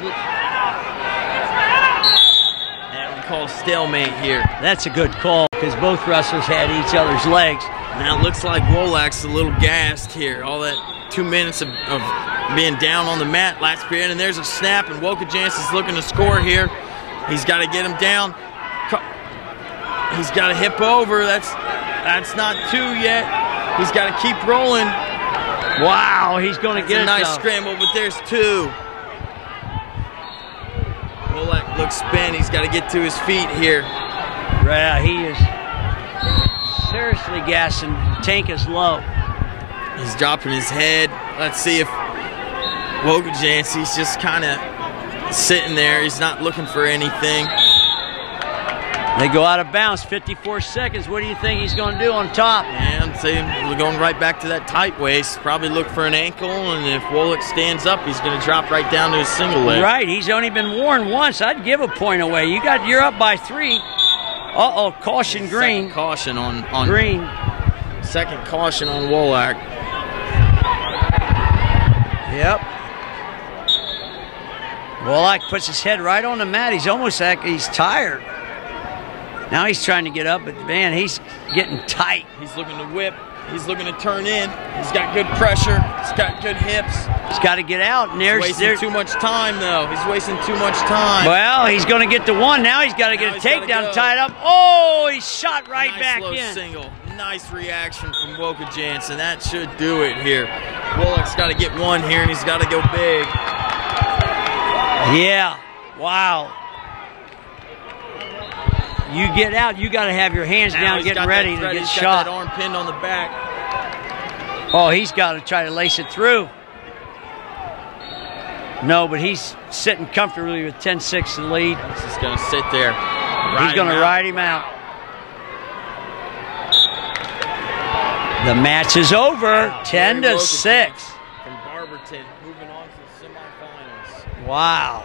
That we call stalemate here. That's a good call because both wrestlers had each other's legs. Now it looks like Wolak's a little gassed here. All that 2 minutes of being down on the mat last period, and there's a snap, and Wokajans is looking to score here. He's got to get him down. He's got to hip over. That's not two yet. He's got to keep rolling. Wow, he's going to get a nice scramble, but there's two. Wolak looks spent. He's got to get to his feet here. Yeah, he is seriously gassing. Tank is low. He's dropping his head. Let's see if Wokajans, he's just kind of sitting there. He's not looking for anything. They go out of bounds, 54 seconds. What do you think he's going to do on top? And we're going right back to that tight waist. Probably look for an ankle, and if Wolak stands up, he's going to drop right down to his single leg. Right, he's only been warned once. I'd give a point away. You're up by 3. Uh-oh, caution green. Second caution on green. Second caution on Wolak. Yep. Wallach puts his head right on the mat. He's almost like he's tired. Now he's trying to get up, but man, he's getting tight. He's looking to whip. He's looking to turn in. He's got good pressure. He's got good hips. He's got to get out. And he's wasting too much time, though. He's wasting too much time. Well, he's going to get the one. Now he's got to get a takedown tied up. Oh, he shot right back low in. Single. Nice reaction from Woka Jansen. That should do it here. Wallach's got to get one here, and he's got to go big. Yeah. Wow. You get out, you got to have your hands down getting ready to get shot. Got that arm pinned on the back. Oh, he's got to try to lace it through. No, but he's sitting comfortably with 10-6 in the lead. He's just going to sit there. He's going to ride him out. The match is over, 10-6. From Barberton, moving on to the semifinals. Wow.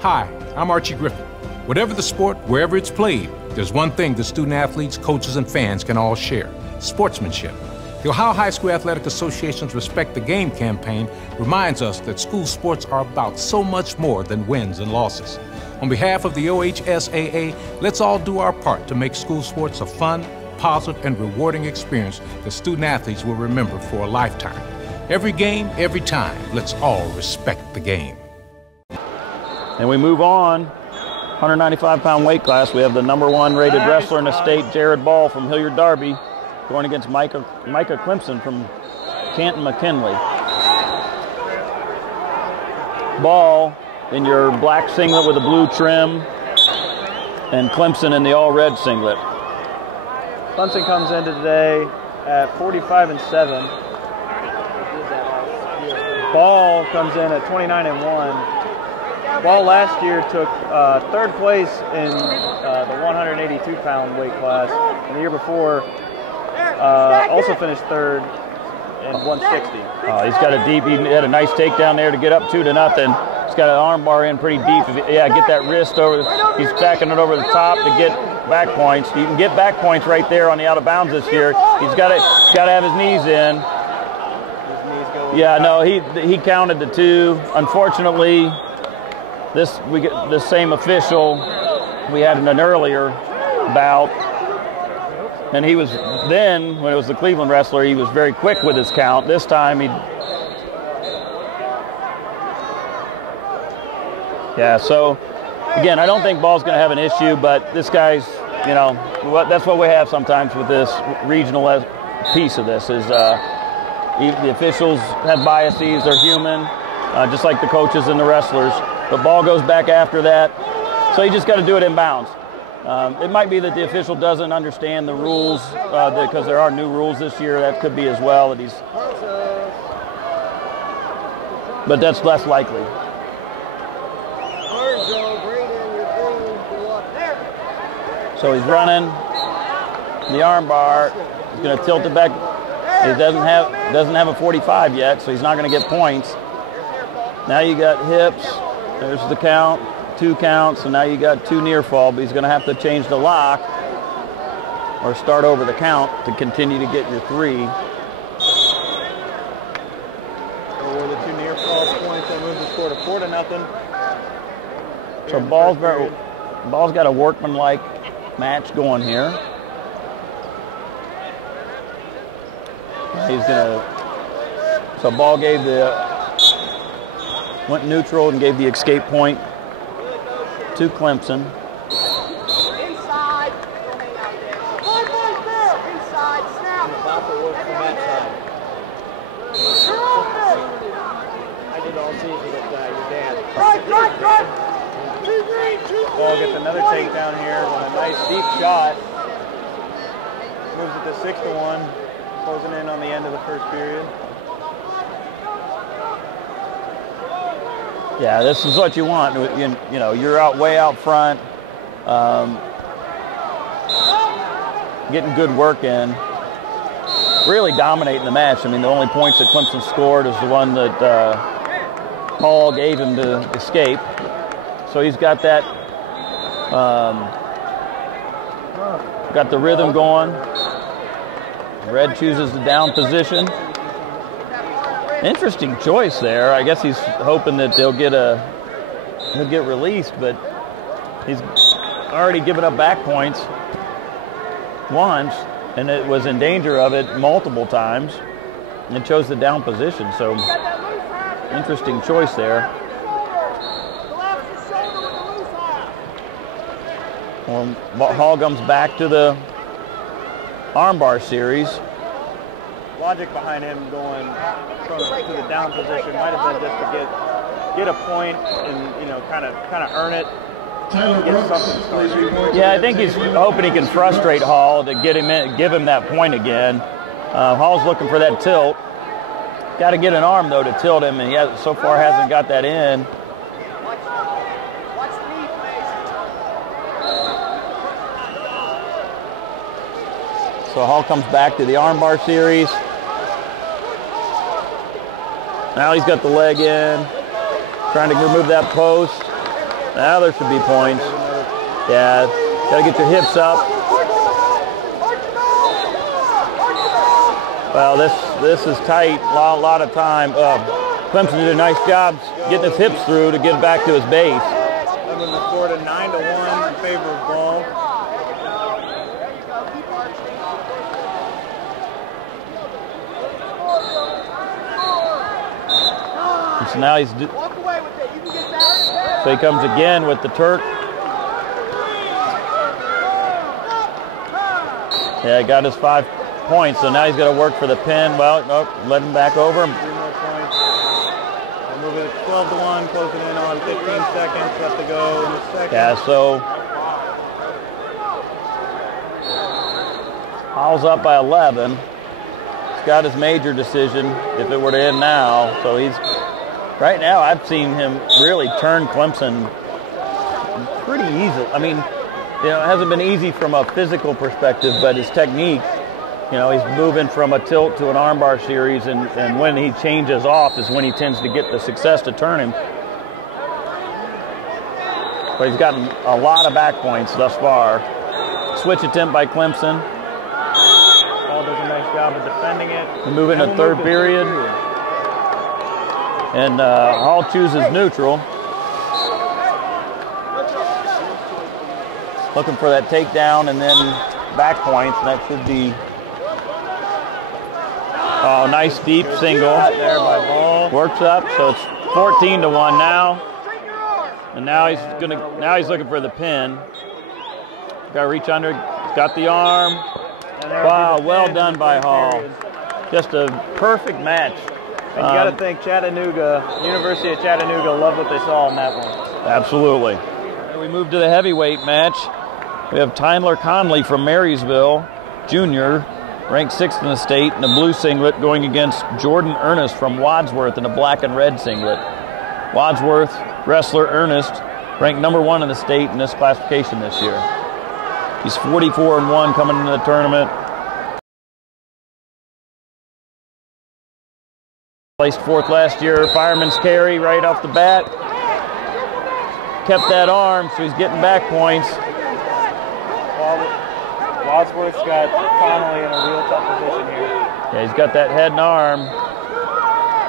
Hi, I'm Archie Griffin. Whatever the sport, wherever it's played, there's one thing the student athletes, coaches, and fans can all share: sportsmanship. The Ohio High School Athletic Association's Respect the Game campaign reminds us that school sports are about so much more than wins and losses. On behalf of the OHSAA, let's all do our part to make school sports a fun, positive, and rewarding experience that student athletes will remember for a lifetime. Every game, every time, let's all respect the game. And we move on. 195-pound weight class. We have the #1 rated wrestler in the state, Jared Ball from Hilliard Darby, going against Micah Clemson from Canton McKinley. Ball in your black singlet with a blue trim, and Clemson in the all-red singlet. Clemson comes in today at 45-7. Ball comes in at 29-1. Ball last year took third place in the 182-pound weight class, and the year before also finished third in 160. He's got a deep. He had a nice takedown there to get up 2-0. He's got an arm bar in pretty deep. Yeah, get that wrist over. He's backing it over the top to get back points. You can get back points right there on the out of bounds this year. He's got to have his knees in. Yeah, no, he counted the 2. Unfortunately, we get the same official we had in an earlier bout, and he was then, when it was the Cleveland wrestler, he was very quick with his count. This time so again, I don't think Ball's going to have an issue, but this guy's, that's what we have sometimes with this regional piece of this is the officials have biases, they're human, just like the coaches and the wrestlers. The ball goes back after that, so you just got to do it in bounds. It might be that the official doesn't understand the rules because there are new rules this year. That could be as well. But that's less likely. So he's running the arm bar. He's going to tilt it back. He doesn't have a 45 yet, so he's not going to get points. Now you got hips. There's the count, 2 counts, and now you got 2 near fall, but he's going to have to change the lock or start over the count to continue to get your 3. Or the 2 near fall points that move the score to 4-0. So Ball's got a workmanlike match going here. So Ball went neutral and gave the escape point to Clemson. Inside. Inside. Snap. I did all season with your dad. Right. Ball gets another takedown here with a nice deep shot. Moves it to 6-1. Closing in on the end of the first period. Yeah, this is what you want. You're way out front, getting good work in, really dominating the match. I mean, the only points that Clemson scored is the one that Paul gave him to escape. So he's got that got the rhythm going. Red chooses the down position. Interesting choice there. I guess he's hoping that he'll get released, but he's already given up back points once, and it was in danger of it multiple times, and chose the down position. So interesting choice there. Well, Hall comes back to the armbar series. Logic behind him going to the down position might have been just to get a point and, you know, kind of earn it. Yeah, I think he's hoping he can frustrate Hall to get him in, give him that point again. Hall's looking for that tilt. Got to get an arm though to tilt him, and he so far hasn't got that in. So Hall comes back to the armbar series. Now he's got the leg in, trying to remove that post. Now there should be points. Yeah, got to get your hips up. Well, this is tight, a lot of time. Clemson did a nice job getting his hips through to get back to his base. That was scored a 9-1 in favor of Ball. So now so he comes again with the Turk. Yeah, he got his 5 points, so now he's got to work for the pin. Well, nope, let him back over. 3 more points. We'll move it 12-1, closing in on 15 seconds left to go in the second. Yeah, so Hall's up by 11. He's got his major decision if it were to end now. So he's right now. I've seen him really turn Clemson pretty easily. I mean, you know, it hasn't been easy from a physical perspective, but his technique, you know, he's moving from a tilt to an armbar series, and when he changes off is when he tends to get the success to turn him. But he's gotten a lot of back points thus far. Switch attempt by Clemson. Hall does a nice job of defending it. We move into third period. And Hall chooses neutral. Looking for that takedown and then back points, and that should be nice deep single. There by Ball. Works up, so it's 14-1 now. And now he's looking for the pin. Got to reach under, got the arm. Wow, well done by Hall. Just a perfect match. And you got to think Chattanooga, University of Chattanooga, loved what they saw in that one. Absolutely. And we move to the heavyweight match. We have Tyler Conley from Marysville, junior, ranked 6th in the state in the blue singlet, going against Jordan Ernest from Wadsworth in the black and red singlet. Wadsworth wrestler Ernest ranked number 1 in the state in this classification this year. He's 44-1 coming into the tournament. Placed 4th last year, fireman's carry right off the bat. Kept that arm, so he's getting back points. Wadsworth's got Connolly in a real tough position here. Yeah, he's got that head and arm,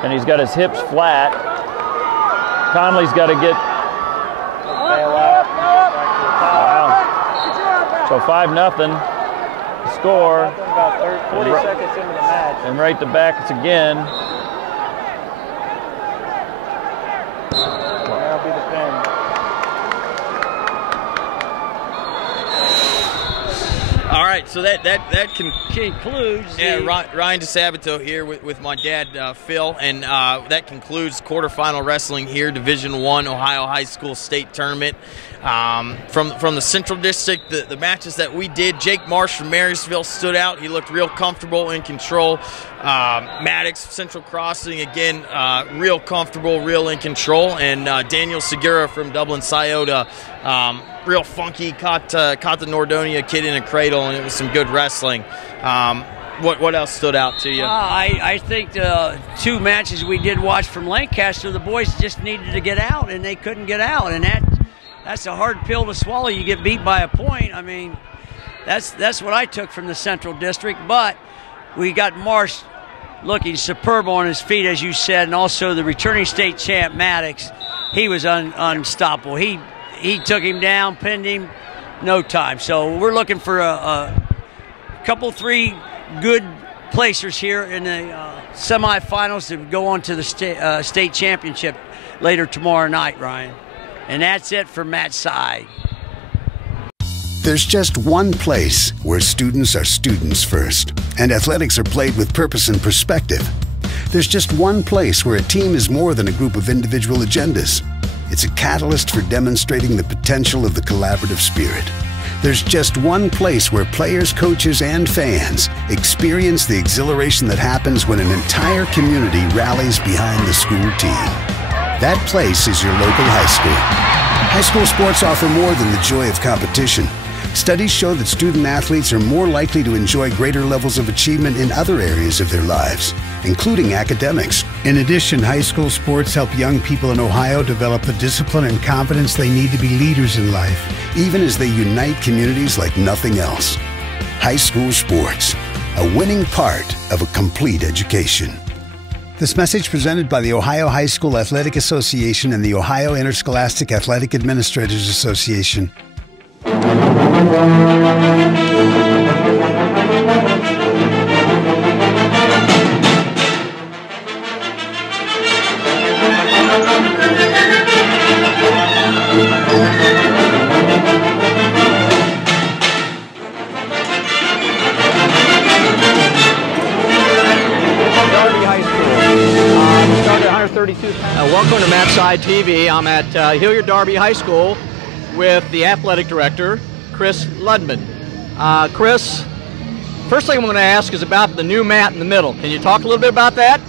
and he's got his hips flat. Conley's got to get... Wow. So 5-0 score. About 40 seconds into the match. And right to backs again. That'll be the pin. All right, so that concludes. Yeah, Ryan DeSabato here with my dad Phil, and that concludes quarterfinal wrestling here, Division I Ohio High School State Tournament. From the Central District, the matches that we did, Jake Marsh from Marysville stood out. He looked real comfortable, in control. Maddox, Central Crossing, again, real comfortable, real in control. And Daniel Segura from Dublin Scioto, real funky, caught the Nordonia kid in a cradle, and it was some good wrestling. What else stood out to you? I think the 2 matches we did watch from Lancaster, the boys just needed to get out, and they couldn't get out, and that's a hard pill to swallow. You get beat by a point. I mean, That's what I took from the Central District. But we got Marsh looking superb on his feet, as you said, and also the returning state champ Maddox. He was unstoppable. He took him down, pinned him, no time. So we're looking for a couple, 3 good placers here in the semifinals to go on to the state championship later tomorrow night, Ryan. And that's it for MATSIDE. There's just one place where students are students first, and athletics are played with purpose and perspective. There's just one place where a team is more than a group of individual agendas. It's a catalyst for demonstrating the potential of the collaborative spirit. There's just one place where players, coaches, and fans experience the exhilaration that happens when an entire community rallies behind the school team. That place is your local high school. High school sports offer more than the joy of competition. Studies show that student athletes are more likely to enjoy greater levels of achievement in other areas of their lives, including academics. In addition, high school sports help young people in Ohio develop the discipline and confidence they need to be leaders in life, even as they unite communities like nothing else. High school sports, a winning part of a complete education. This message presented by the Ohio High School Athletic Association and the Ohio Interscholastic Athletic Administrators Association. Welcome to MATSIDE TV. I'm at Hilliard Darby High School with the athletic director, Chris Ludman. Chris, first thing I'm going to ask is about the new mat in the middle. Can you talk a little bit about that?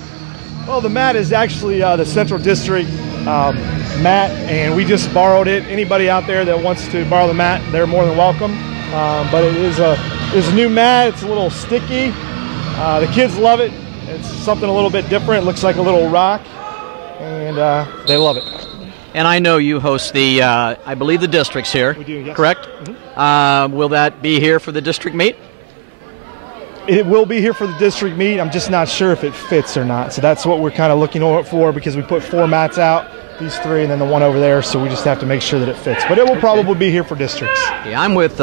Well, the mat is actually the Central District mat, and we just borrowed it. Anybody out there that wants to borrow the mat, they're more than welcome. But it is a new mat. It's a little sticky. The kids love it. It's something a little bit different. It looks like a little rock, and they love it. And I know you host the, I believe, the districts here. We do, yes. Correct? Mm-hmm. Will that be here for the district meet? It will be here for the district meet. I'm just not sure if it fits or not. So that's what we're kind of looking for, because we put 4 mats out, these 3, and then the one over there. So we just have to make sure that it fits. But it will probably be here for districts. Yeah, I'm with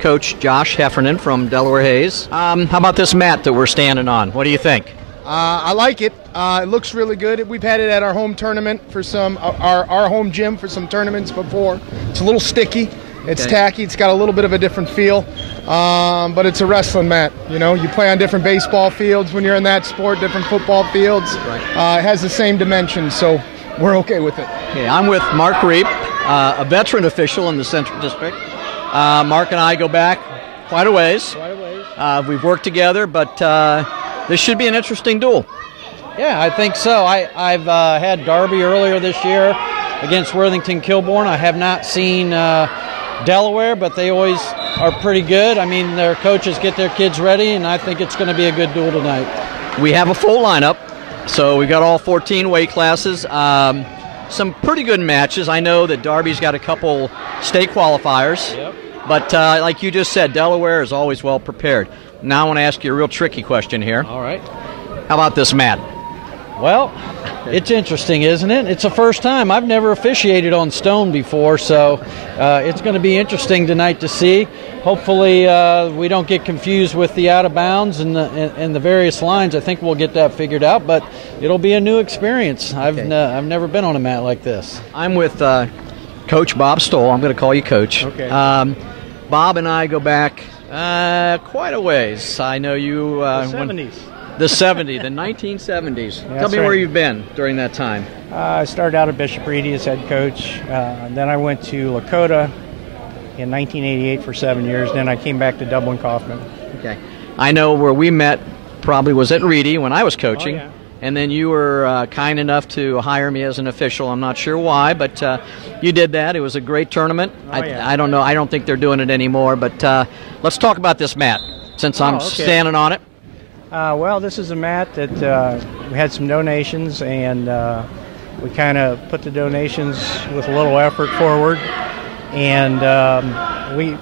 Coach Josh Heffernan from Delaware Hayes. How about this mat that we're standing on? What do you think? I like it. It looks really good. We've had it at our home tournament for some, our home gym for some tournaments before. It's a little sticky. It's tacky. It's got a little bit of a different feel, but it's a wrestling mat. You know, you play on different baseball fields when you're in that sport, different football fields. Right. It has the same dimensions, so we're okay with it. Okay, I'm with Mark Reap, a veteran official in the Central District. Mark and I go back quite a ways. We've worked together, but this should be an interesting duel. Yeah, I think so. I've had Darby earlier this year against Worthington Kilbourne. I have not seen Delaware, but they always are pretty good. I mean, their coaches get their kids ready, and I think it's going to be a good duel tonight. We have a full lineup, so we got all 14 weight classes. Some pretty good matches. I know that Darby's got a couple state qualifiers, but like you just said, Delaware is always well prepared. Now I want to ask you a real tricky question here. All right. How about this mat? Well, it's interesting, isn't it? It's the first time. I've never officiated on stone before, so it's going to be interesting tonight to see. Hopefully we don't get confused with the out of bounds and the various lines. I think we'll get that figured out, but it'll be a new experience. I've never been on a mat like this. I'm with Coach Bob Stoll. I'm going to call you Coach. Okay. Bob and I go back quite a ways. I know you... the 70s. The 1970s. Yeah, Tell me where you've been during that time. I started out at Bishop Reedy as head coach. Then I went to Lakota in 1988 for 7 years. Then I came back to Dublin Kaufman. Okay. I know where we met probably was at Reedy when I was coaching. Oh, yeah. And then you were kind enough to hire me as an official. I'm not sure why, but you did that. It was a great tournament. I don't know. I don't think they're doing it anymore. But let's talk about this mat since I'm standing on it. Well, this is a mat that we had some donations, and we kind of put the donations with a little effort forward. And we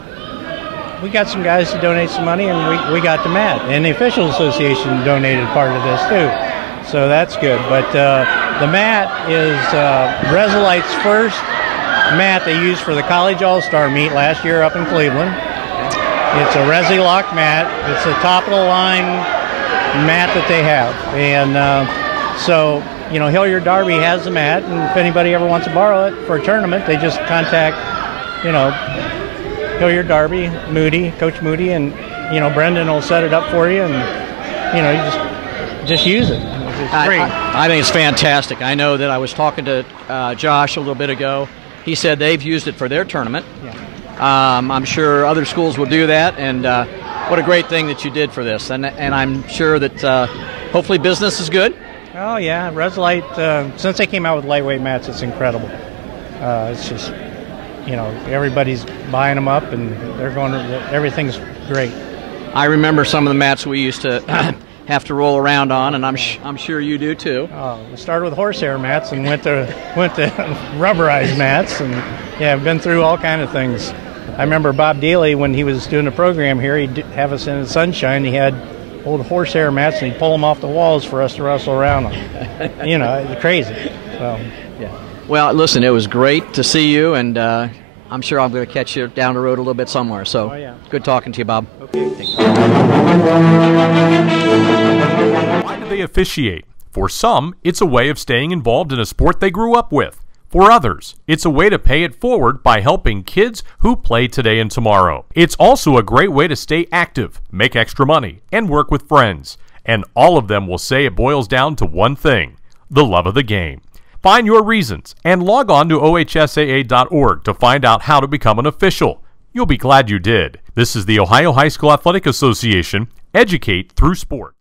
we got some guys to donate some money, and we got the mat. And the official association donated part of this too, so that's good. But the mat is Resolite's first mat they used for the College All-Star meet last year up in Cleveland. It's a Resi-Lock mat. It's a top-of-the-line mat that they have. And so, you know, Hilliard Derby has the mat, and if anybody ever wants to borrow it for a tournament, they just contact, you know, Hilliard Derby, Moody, Coach Moody, and, you know, Brendan will set it up for you, and, you know, you just use it. It's great. I think it's fantastic. I know that I was talking to Josh a little bit ago. He said they've used it for their tournament. Yeah. I'm sure other schools will do that, and what a great thing that you did for this. And I'm sure that hopefully business is good. Oh, yeah. Resolite, since they came out with lightweight mats, it's incredible. It's just, you know, everybody's buying them up, and they're going to, everything's great. I remember some of the mats we used to have to roll around on, and I'm sure you do too. We started with horsehair mats and went to rubberized mats, and yeah, I've been through all kind of things. I remember Bob Dealey, when he was doing a program here, he'd have us in the sunshine. He had old horsehair mats, and he'd pull them off the walls for us to wrestle around on. You know, it's crazy. So, yeah. Well, listen, it was great to see you, and I'm sure I'm going to catch you down the road a little bit somewhere. So, good talking to you, Bob. Okay. Why do they officiate? For some, it's a way of staying involved in a sport they grew up with. For others, it's a way to pay it forward by helping kids who play today and tomorrow. It's also a great way to stay active, make extra money, and work with friends. And all of them will say it boils down to one thing: the love of the game. Find your reasons and log on to ohsaa.org to find out how to become an official. You'll be glad you did. This is the Ohio High School Athletic Association. Educate through sport.